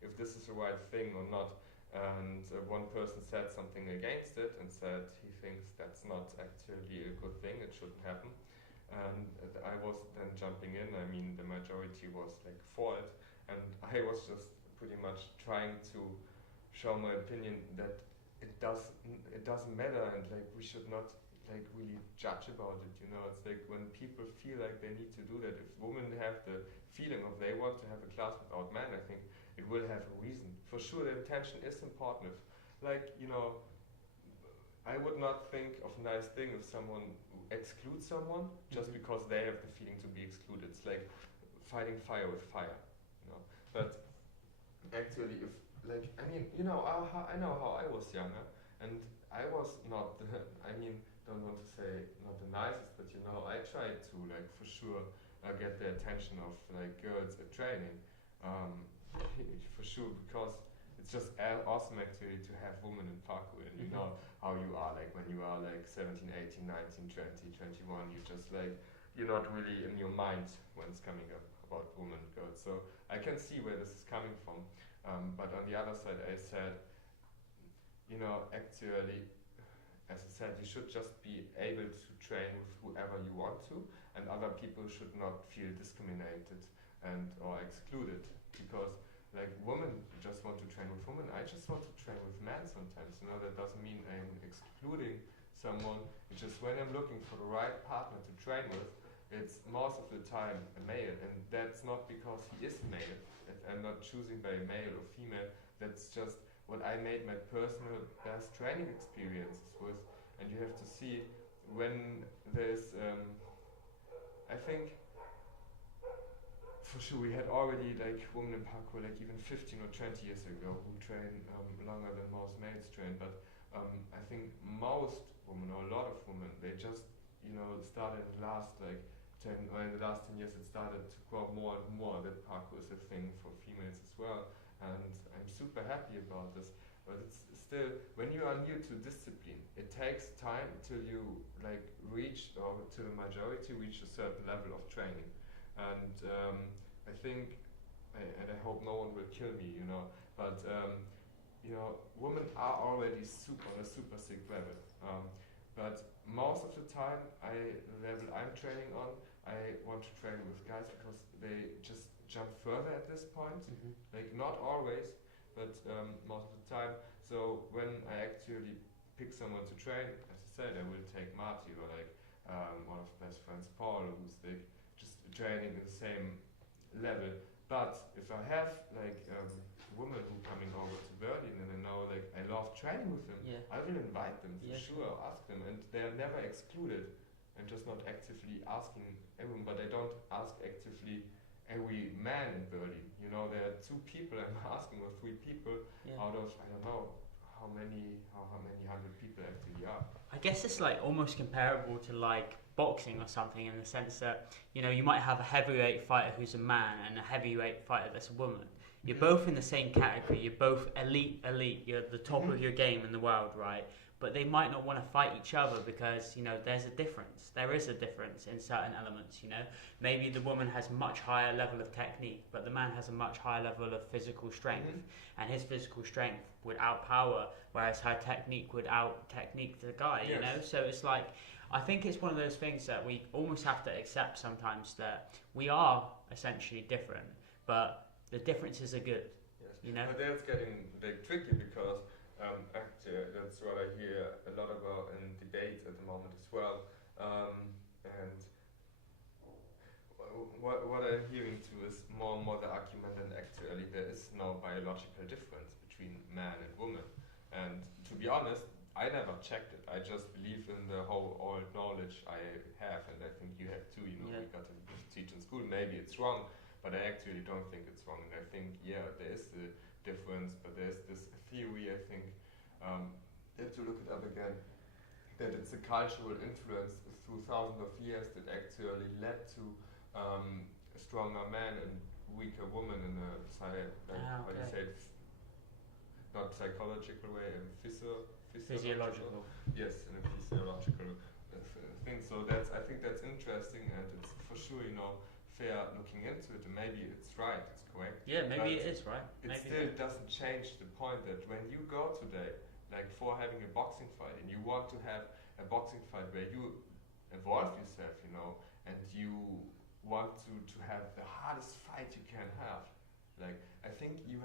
if this is the right thing or not. And one person said something against it and said he thinks that's not actually a good thing, it shouldn't happen. And I was then jumping in. I mean, the majority was like for it, and I was just pretty much trying to show my opinion that it doesn't matter, and like we should not like really judge about it. It's like when people feel like they need to do that. If women have the feeling of they want to have a class without men, I think it will have a reason. For sure, the intention is important. I would not think of a nice thing if someone excludes someone just because they have the feeling to be excluded. It's like fighting fire with fire, But actually, if I know how I was younger, and I was not don't want to say not the nicest, but I tried to for sure get the attention of girls at training, for sure, because it's just awesome actually to have women in parkour, and you know how you are when you are 17, 18, 19, 20, 21, you just you're not really in your mind when it's coming up about women, girls. So I can see where this is coming from, but on the other side I said, actually, as I said, you should just be able to train with whoever you want to, and other people should not feel discriminated and or excluded, because women just want to train with women. I just want to train with men sometimes. That doesn't mean I'm excluding someone. It's just when I'm looking for the right partner to train with, it's most of the time a male, and that's not because he is male. I'm not choosing by male or female. That's just what I made my personal best training experiences with. And you have to see when there's, I think, for sure we had already women in parkour even 15 or 20 years ago who train longer than most males train, but I think most women, or a lot of women, they just started in the last 10 years it started to grow more and more that parkour is a thing for females as well, and I'm super happy about this. But it's still, when you are new to discipline, it takes time till you reach, or till the majority reach a certain level of training. And I think, and I hope no one will kill me, but women are already on a super sick level. But most of the time, the level I'm training on, I want to train with guys because they just jump further at this point. Not always, but most of the time. So when I actually pick someone to train, as I said, I will take Marty or like one of my best friends, Paul, who's like just training at the same level. But if I have like a woman who coming over to Berlin and I know like I love training with them, I will invite them for sure, ask them, and they're never excluded. I'm just not actively asking everyone, but I don't ask actively every man in Berlin. You know, there are 2 people I'm asking, or 3 people out of, I don't know how many hundred people actually are. I guess it's like almost comparable to like boxing or something, in the sense that, you know, you might have a heavyweight fighter who's a man and a heavyweight fighter that's a woman. You're both in the same category, you're both elite, you're at the top of your game in the world, right? But they might not want to fight each other because, you know, there is a difference in certain elements, you know. Maybe the woman has much higher level of technique, but the man has a much higher level of physical strength, and his physical strength would outpower, whereas her technique would out-technique the guy, you know. So it's like, I think it's one of those things that we almost have to accept sometimes, that we are essentially different, but the differences are good, you know. But that's getting a bit tricky because actually, that's what I hear a lot about in debates at the moment as well. And what I'm hearing too is more and more the argument that actually there is no biological difference between man and woman. And to be honest, I never checked it. I just believe in the whole old knowledge I have, and I think you have too. You know, we got to teach in school. Maybe it's wrong, but I actually don't think it's wrong. And I think, there is the difference, but there's this theory, I think, you have to look it up again, that it's a cultural influence through thousands of years that actually led to a stronger man and weaker woman in a how do you say it? Not psychological way, physiological. Yes, in a physiological thing. So I think that's interesting, and it's for sure, you know, fair looking into it, and maybe it's right, it's correct. Yeah, maybe it is right. It still doesn't change the point that when you go today, like for having a boxing fight, and you want to have a boxing fight where you evolve yourself, you know, and you want to have the hardest fight you can have. Like, I think you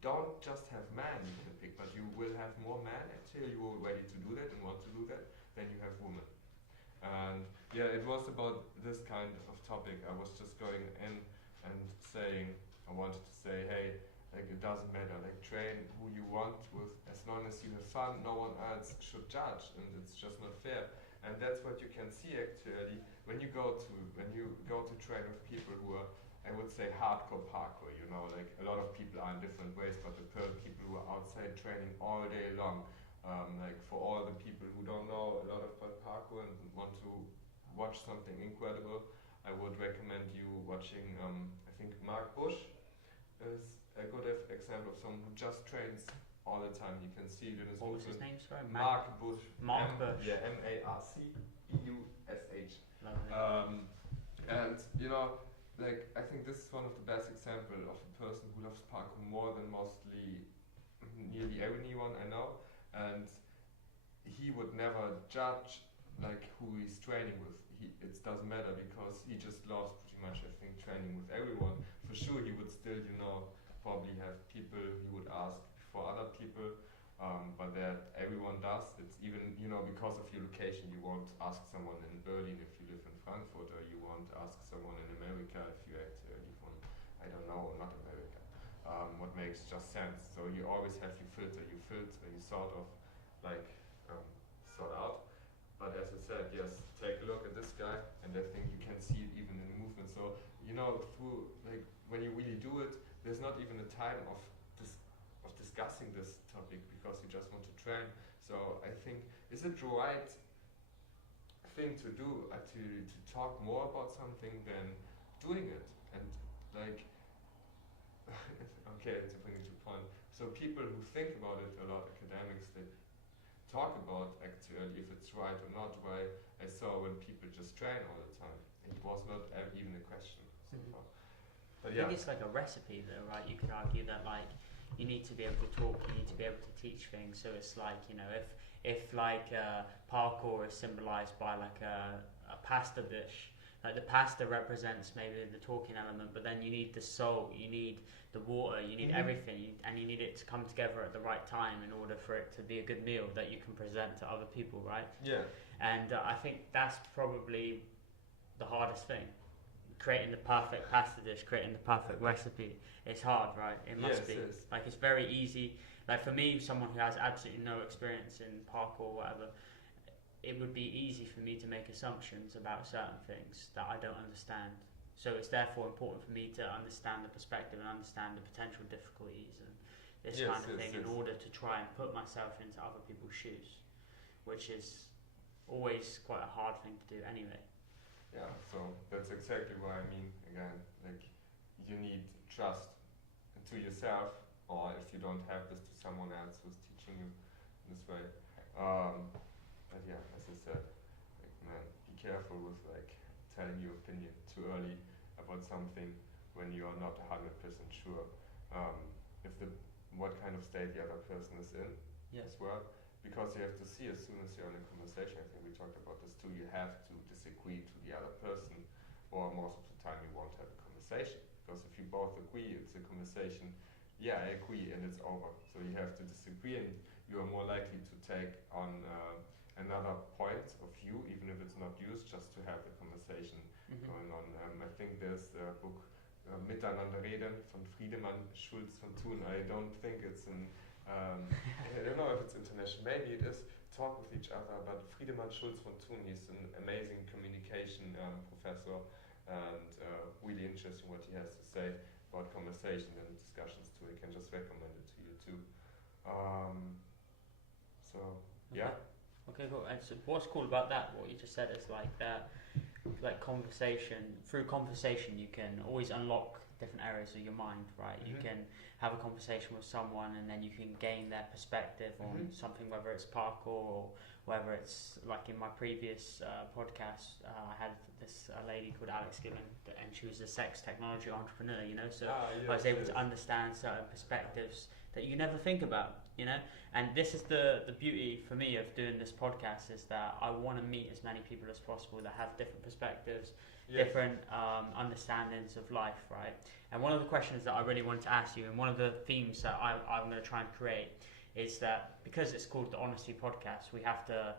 don't just have man you can pick, but you will have more men until you are ready to do that and want to do that, then you have women. And it was about this kind of topic. I was just going in and saying, I wanted to say, hey, like, it doesn't matter, like, train who you want with, as long as you have fun, no one else should judge, and it's just not fair. And that's what you can see actually when you go to train with people who are, I would say, hardcore parkour, you know, like a lot of people are in different ways, but the people who are outside training all day long, like for all the people who don't know a lot about parkour and want to watch something incredible, I would recommend you watching, I think Mark Bush is a good example of someone who just trains all the time. You can see it in his What was his name, sorry? Mark Bush. Bush. Yeah, MARCBUSH. And, you know, like, I think this is one of the best examples of a person who loves parkour more than nearly everyone I know, and he would never judge like who he's training with. It doesn't matter because he just loves pretty much, I think, training with everyone. For sure, he would still, you know, probably have people he would ask for other people, but that everyone does. It's even, you know, because of your location, you won't ask someone in Berlin if you live in Frankfurt, or you won't ask someone in America if you actually live on, I don't know, not America. What makes just sense. So you always have your filter, you sort of like sort out. But as I said, yes, take a look at this guy, and I think you can see it even in the movement. So, you know, through, like, when you really do it, there's not even a time of discussing this topic because you just want to train. So I think, is it the right thing to do to talk more about something than doing it? And like, okay, to bring it to a point. So people who think about it a lot, academics, they talk about actually if it's right or not. Why I saw when people just train all the time, it was not even a question so far. But I think it's like a recipe though, right? You could argue that like you need to be able to talk, you need to be able to teach things. So it's like, you know, if like parkour is symbolized by like a pasta dish, like the pasta represents maybe the talking element, but then you need the salt, you need the water, you need everything, and you need it to come together at the right time in order for it to be a good meal that you can present to other people, right? Yeah. And I think that's probably the hardest thing. Creating the perfect pasta dish, creating the perfect recipe. It's hard, right? It must be. Yes. Like, it's very easy. Like, for me, someone who has absolutely no experience in parkour or whatever, it would be easy for me to make assumptions about certain things that I don't understand. So it's therefore important for me to understand the perspective and understand the potential difficulties and this kind of thing in order to try and put myself into other people's shoes, which is always quite a hard thing to do anyway. Yeah, so that's exactly what I mean. Again, like, you need trust to yourself, or if you don't have this, to someone else who's teaching you this way. But yeah, as I said, like, man, be careful with like telling your opinion too early about something when you are not 100% sure if what kind of state the other person is in as well. Because you have to see, as soon as you're in a conversation, I think we talked about this too, you have to disagree to the other person, or most of the time you won't have a conversation. Because if you both agree, it's a conversation, yeah, I agree, and it's over. So you have to disagree, and you are more likely to take on another point of view, even if it's not used, just to have the conversation going on. I think there's a book, Miteinander reden, von Friedemann Schulz von Thun. I don't think it's in I don't know if it's international, maybe it is, talk with each other, but Friedemann Schulz von Thun, he's an amazing communication professor, and really interesting what he has to say about conversation and discussions too. I can just recommend it to you too. Yeah. Okay, cool. And so what's cool about that, what you just said, is like that, like conversation, through conversation you can always unlock different areas of your mind, right? You can have a conversation with someone and then you can gain their perspective on something, whether it's parkour or whether it's like in my previous podcast, I had this lady called Alex Gibbon, and she was a sex technology entrepreneur, you know, so I was able to understand certain perspectives that you never think about, you know. And this is the beauty for me of doing this podcast, is that I want to meet as many people as possible that have different perspectives, different understandings of life, right? And one of the questions that I really wanted to ask you, and one of the themes that I'm going to try and create, is that because it's called the Honesty Podcast, we have to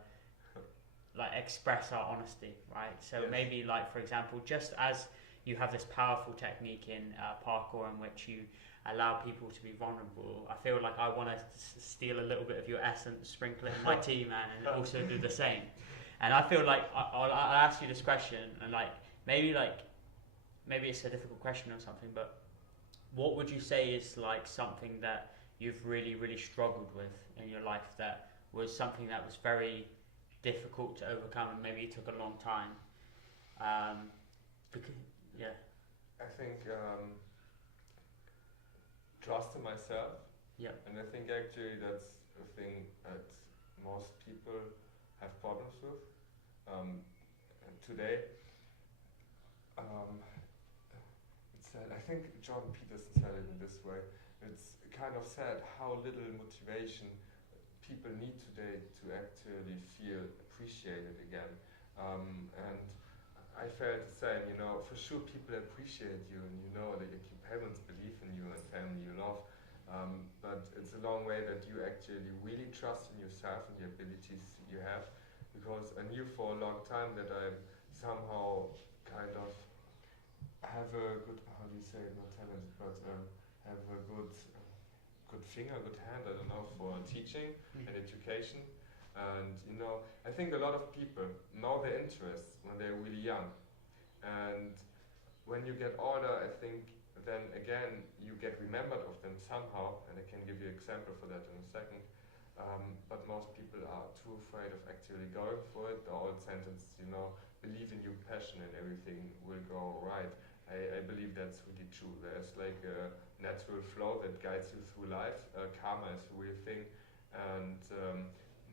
like express our honesty, right? So maybe, like, for example, just as you have this powerful technique in parkour in which you allow people to be vulnerable, I feel like I want to steal a little bit of your essence, sprinkle it in my tea, man, and also do the same. And I feel like I'll ask you this question, and like maybe it's a difficult question or something, but what would you say is like something that you've really, really struggled with in your life, that was something that was very difficult to overcome and maybe it took a long time? I think trust in myself. Yeah. And I think actually that's a thing that most people have problems with today. It's sad. I think Jordan Peterson said it in this way. It's kind of sad how little motivation people need today to actually feel appreciated again. And I felt the same, you know, for sure people appreciate you, and you know that your parents believe in you and family you love, but it's a long way that you actually really trust in yourself and the abilities you have, because I knew for a long time that I somehow kind of have a good, how do you say it, not talent, but have a good finger, good hand, I don't know, for teaching and education. And you know, I think a lot of people know their interests when they're really young, and when you get older, I think then again you get remembered of them somehow, and I can give you an example for that in a second. But most people are too afraid of actually going for it. The old sentence, you know, believe in your passion and everything will go right. I believe that's really true. There's like a natural flow that guides you through life. Karma is a real thing, and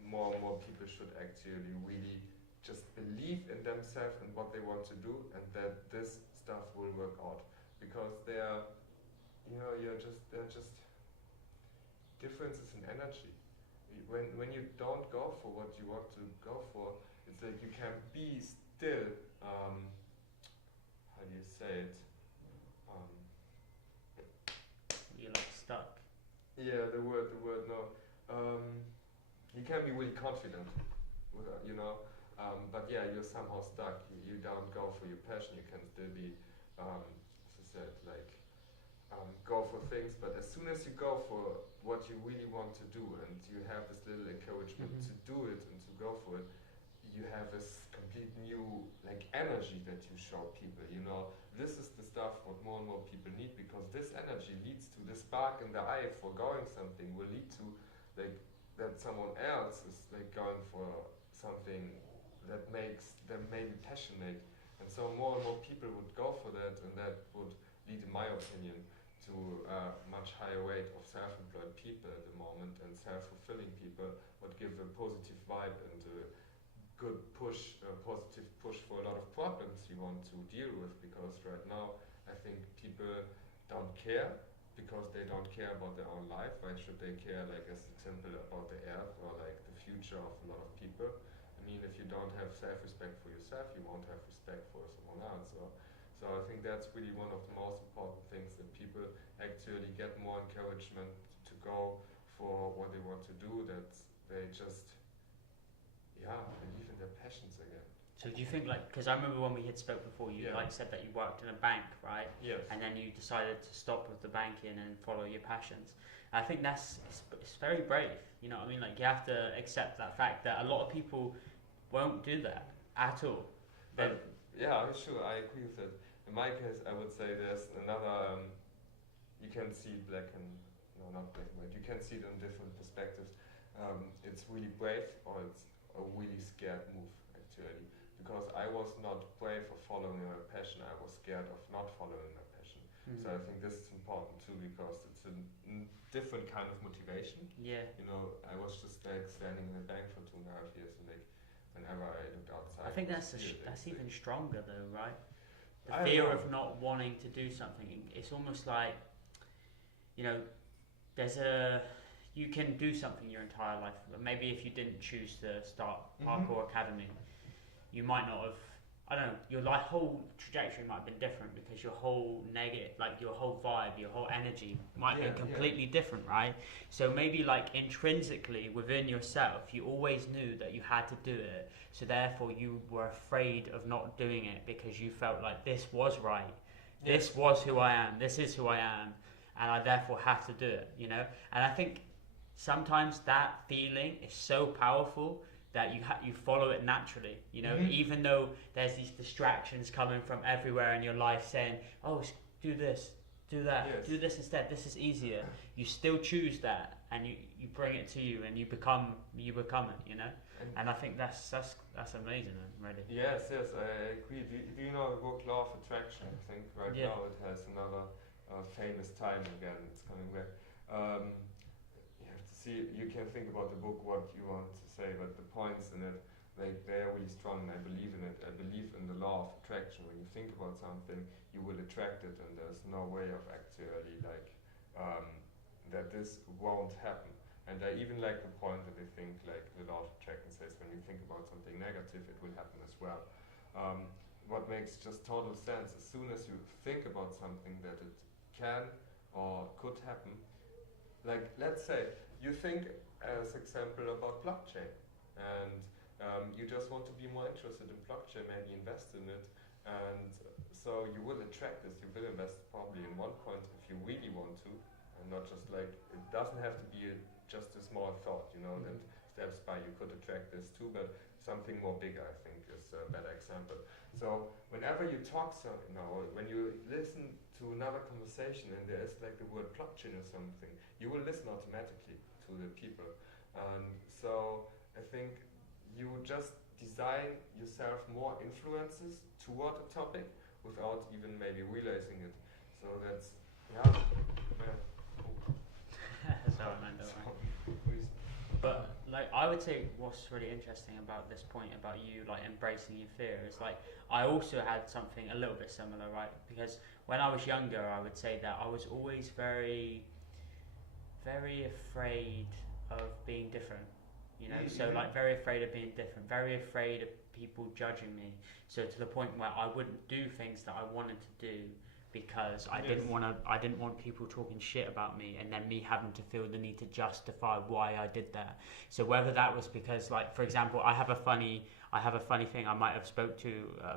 more and more people should actually really just believe in themselves and what they want to do, and that this stuff will work out, because they are, you know, they're just differences in energy. When you don't go for what you want to go for, it's like you can be still how do you say it? You're like stuck. Yeah, the word, no. You can be really confident, you know, but yeah, you're somehow stuck. You don't go for your passion. You can still be, as I said, like, go for things, but as soon as you go for what you really want to do and you have this little encouragement to do it and to go for it, you have this complete new like energy that you show people, you know. This is the stuff what more and more people need, because this energy leads to the spark in the eye for going something, will lead to like that someone else is like going for something that makes them maybe passionate, and so more and more people would go for that, and that would lead, in my opinion, to a much higher rate of self-employed people at the moment, and self-fulfilling people would give a positive vibe and a good push, a positive push for a lot of problems you want to deal with, because right now I think people don't care, because they don't care about their own life. Why should they care, like as example, about the earth or like the future of a lot of people? I mean, if you don't have self-respect for yourself, you won't have respect for someone else. So I think that's really one of the most important things, that people actually get more encouragement to go for what they want to do, that they just, believe in their passions again. So do you think, like, because I remember when we had spoke before, you like said that you worked in a bank, right? Yes. And then you decided to stop with the banking and follow your passions. I think it's very brave, you know what I mean? Like, you have to accept that fact that a lot of people won't do that at all. But yeah, sure, I agree with that. In my case, I would say there's another, you can see black and, no, not black and white, you can see it in different perspectives. It's really brave, or it's a really scared move, actually. Because I was not brave of following my passion, I was scared of not following my passion. So I think this is important too, because it's a different kind of motivation. Yeah. You know, I was just like standing in the bank for 2.5 years, and like whenever I looked outside, I think that's even stronger though, right? The I fear of not wanting to do something. It's almost like, you know, you can do something your entire life. Maybe if you didn't choose to start Parkour Academy, you might not have, I don't know, your whole trajectory might have been different, because your whole your whole vibe, your whole energy might be completely different, right? So maybe like intrinsically within yourself, you always knew that you had to do it. So therefore you were afraid of not doing it, because you felt like this was right. This was who I am. This is who I am. And I therefore have to do it, you know? And I think sometimes that feeling is so powerful that you follow it naturally, you know, even though there's these distractions coming from everywhere in your life saying, oh, do this, do that, do this instead, this is easier. You still choose that, and you bring it to you, and you become it, you know. And I think that's amazing, really. Yes, I agree. Do you know the book Law of Attraction? I think right now it has another famous time again. It's coming back. You have to see. You can think about the book what you want to say, but the points in it, like, they are really strong, and I believe in it. I believe in the law of attraction. When you think about something, you will attract it, and there's no way of actually like that this won't happen. And I even like the point that I think like the law of attraction says, when you think about something negative, it will happen as well. What makes just total sense, as soon as you think about something that it can or could happen, like let's say you think as example about blockchain, and you just want to be more interested in blockchain, maybe invest in it, and so you will attract this. You will invest probably in one point if you really want to, and not just like, it doesn't have to be just a small thought, you know, that steps by. You could attract this too, but something more bigger, I think, is a better example. So whenever you talk, when you listen to another conversation and there is like the word blockchain or something, you will listen automatically to the people. And so I think you just design yourself more influences toward a topic without even maybe realizing it. So that's, Sorry, man, don't worry. But like, I would say what's really interesting about this point about you like embracing your fear is like, I also had something a little bit similar, right? Because when I was younger, I would say that I was always very, very afraid of being different. you know. So like very afraid of being different, very afraid of people judging me. So to the point where I wouldn't do things that I wanted to do because I didn't want people talking shit about me and then me having to feel the need to justify why I did that. So whether that was because, like, for example, I have a funny thing. I might have spoke to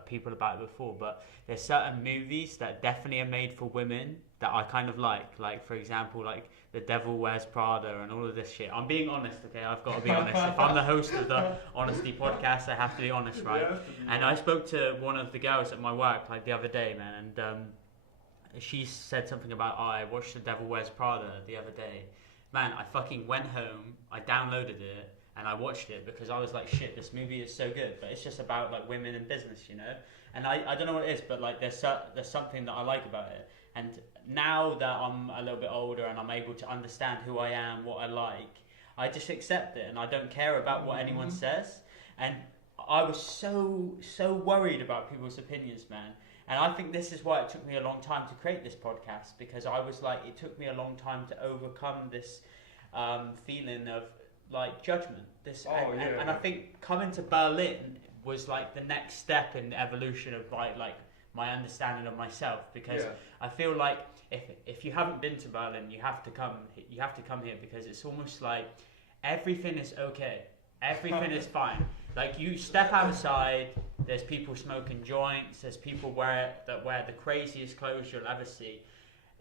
people about it before, but there's certain movies that definitely are made for women that I kind of like for example, like The Devil Wears Prada and all of this shit. I'm being honest, okay? I've got to be honest. If I'm the host of the Honesty podcast, I have to be honest, right? And I spoke to one of the girls at my work like the other day, man, and she said something about, I watched The Devil Wears Prada the other day. Man, I fucking went home, I downloaded it, and I watched it because I was like, shit, this movie is so good. But it's just about like women in business, you know? And I don't know what it is, but like there's something that I like about it. And now that I'm a little bit older and I'm able to understand who I am, what I like, I just accept it and I don't care about what anyone says. And I was so worried about people's opinions, man. And I think this is why it took me a long time to create this podcast, because I was like, it took me a long time to overcome this feeling of like judgment. And I think coming to Berlin was like the next step in the evolution of like my understanding of myself, because I feel like if you haven't been to Berlin, you have to come here, because it's almost like everything is okay, everything is fine. Like you step outside, there's people smoking joints, there's people that wear the craziest clothes you'll ever see.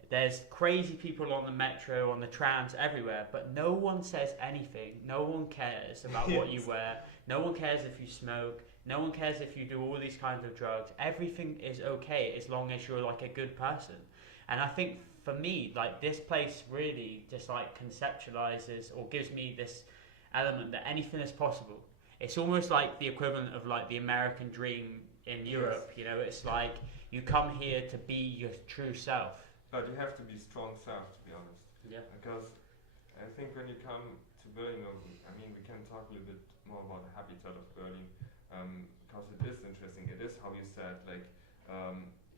There's crazy people on the metro, on the trams, everywhere, but no one says anything. No one cares about what you wear. No one cares if you smoke. No one cares if you do all these kinds of drugs. Everything is okay as long as you're like a good person. And I think for me, like this place really just like conceptualizes or gives me this element that anything is possible. It's almost like the equivalent of like the American dream in Europe. You know, it's like you come here to be your true self. But you have to be strong self, to be honest. Yeah. Because I think when you come to Berlin, I mean, we can talk a little bit more about the habitat of Berlin, because it is interesting. It is how you said, like,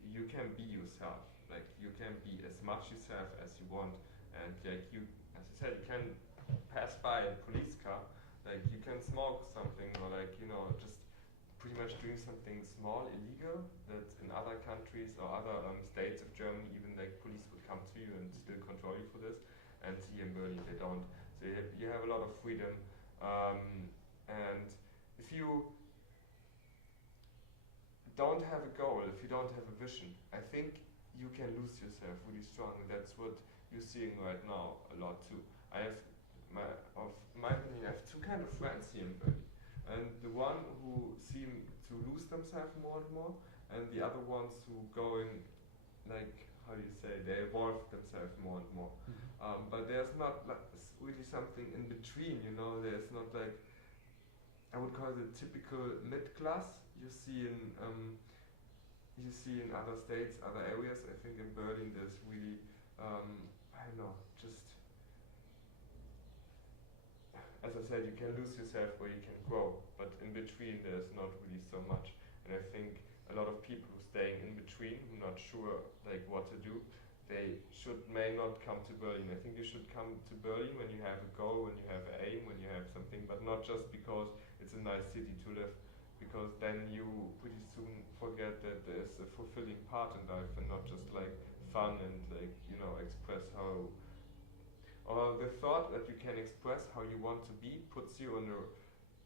you can be yourself. Like, you can be as much yourself as you want. And like you, as I said, you can pass by a police car. Like, you can smoke something, or like, you know, just pretty much doing something small, illegal, that in other countries or other states of Germany, even like police would come to you and still control you for this. And here in Berlin, they don't. So you have a lot of freedom. And if you don't have a goal, if you don't have a vision, I think you can lose yourself really strong. And that's what you're seeing right now a lot too. I have, my opinion, I have two kind of friends here in Berlin. And the one who seem to lose themselves more and more, and the other ones who go in, like, how do you say, they evolve themselves more and more. But there's not like really something in between, you know. There's not like, I would call it a typical mid-class you see in other states, other areas. I think in Berlin there's really, I don't know, just, as I said, you can lose yourself where you can grow, but in between there's not really so much. And I think a lot of people who staying in between, who are not sure like what to do, they may not come to Berlin. I think you should come to Berlin when you have a goal, when you have an aim, when you have something, but not just because it's a nice city to live, because then you pretty soon forget that there's a fulfilling part in life and not just like fun and like, you know, express how, or the thought that you can express how you want to be puts you in a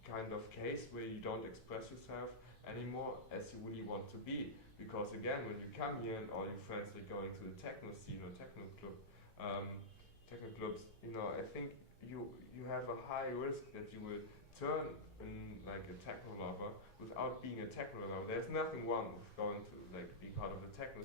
kind of case where you don't express yourself anymore as you really want to be. Because again, when you come here and all your friends are going to the techno scene or techno clubs, you know, I think you have a high risk that you will turn in like a techno lover without being a techno lover. There's nothing wrong with going to like be part of the techno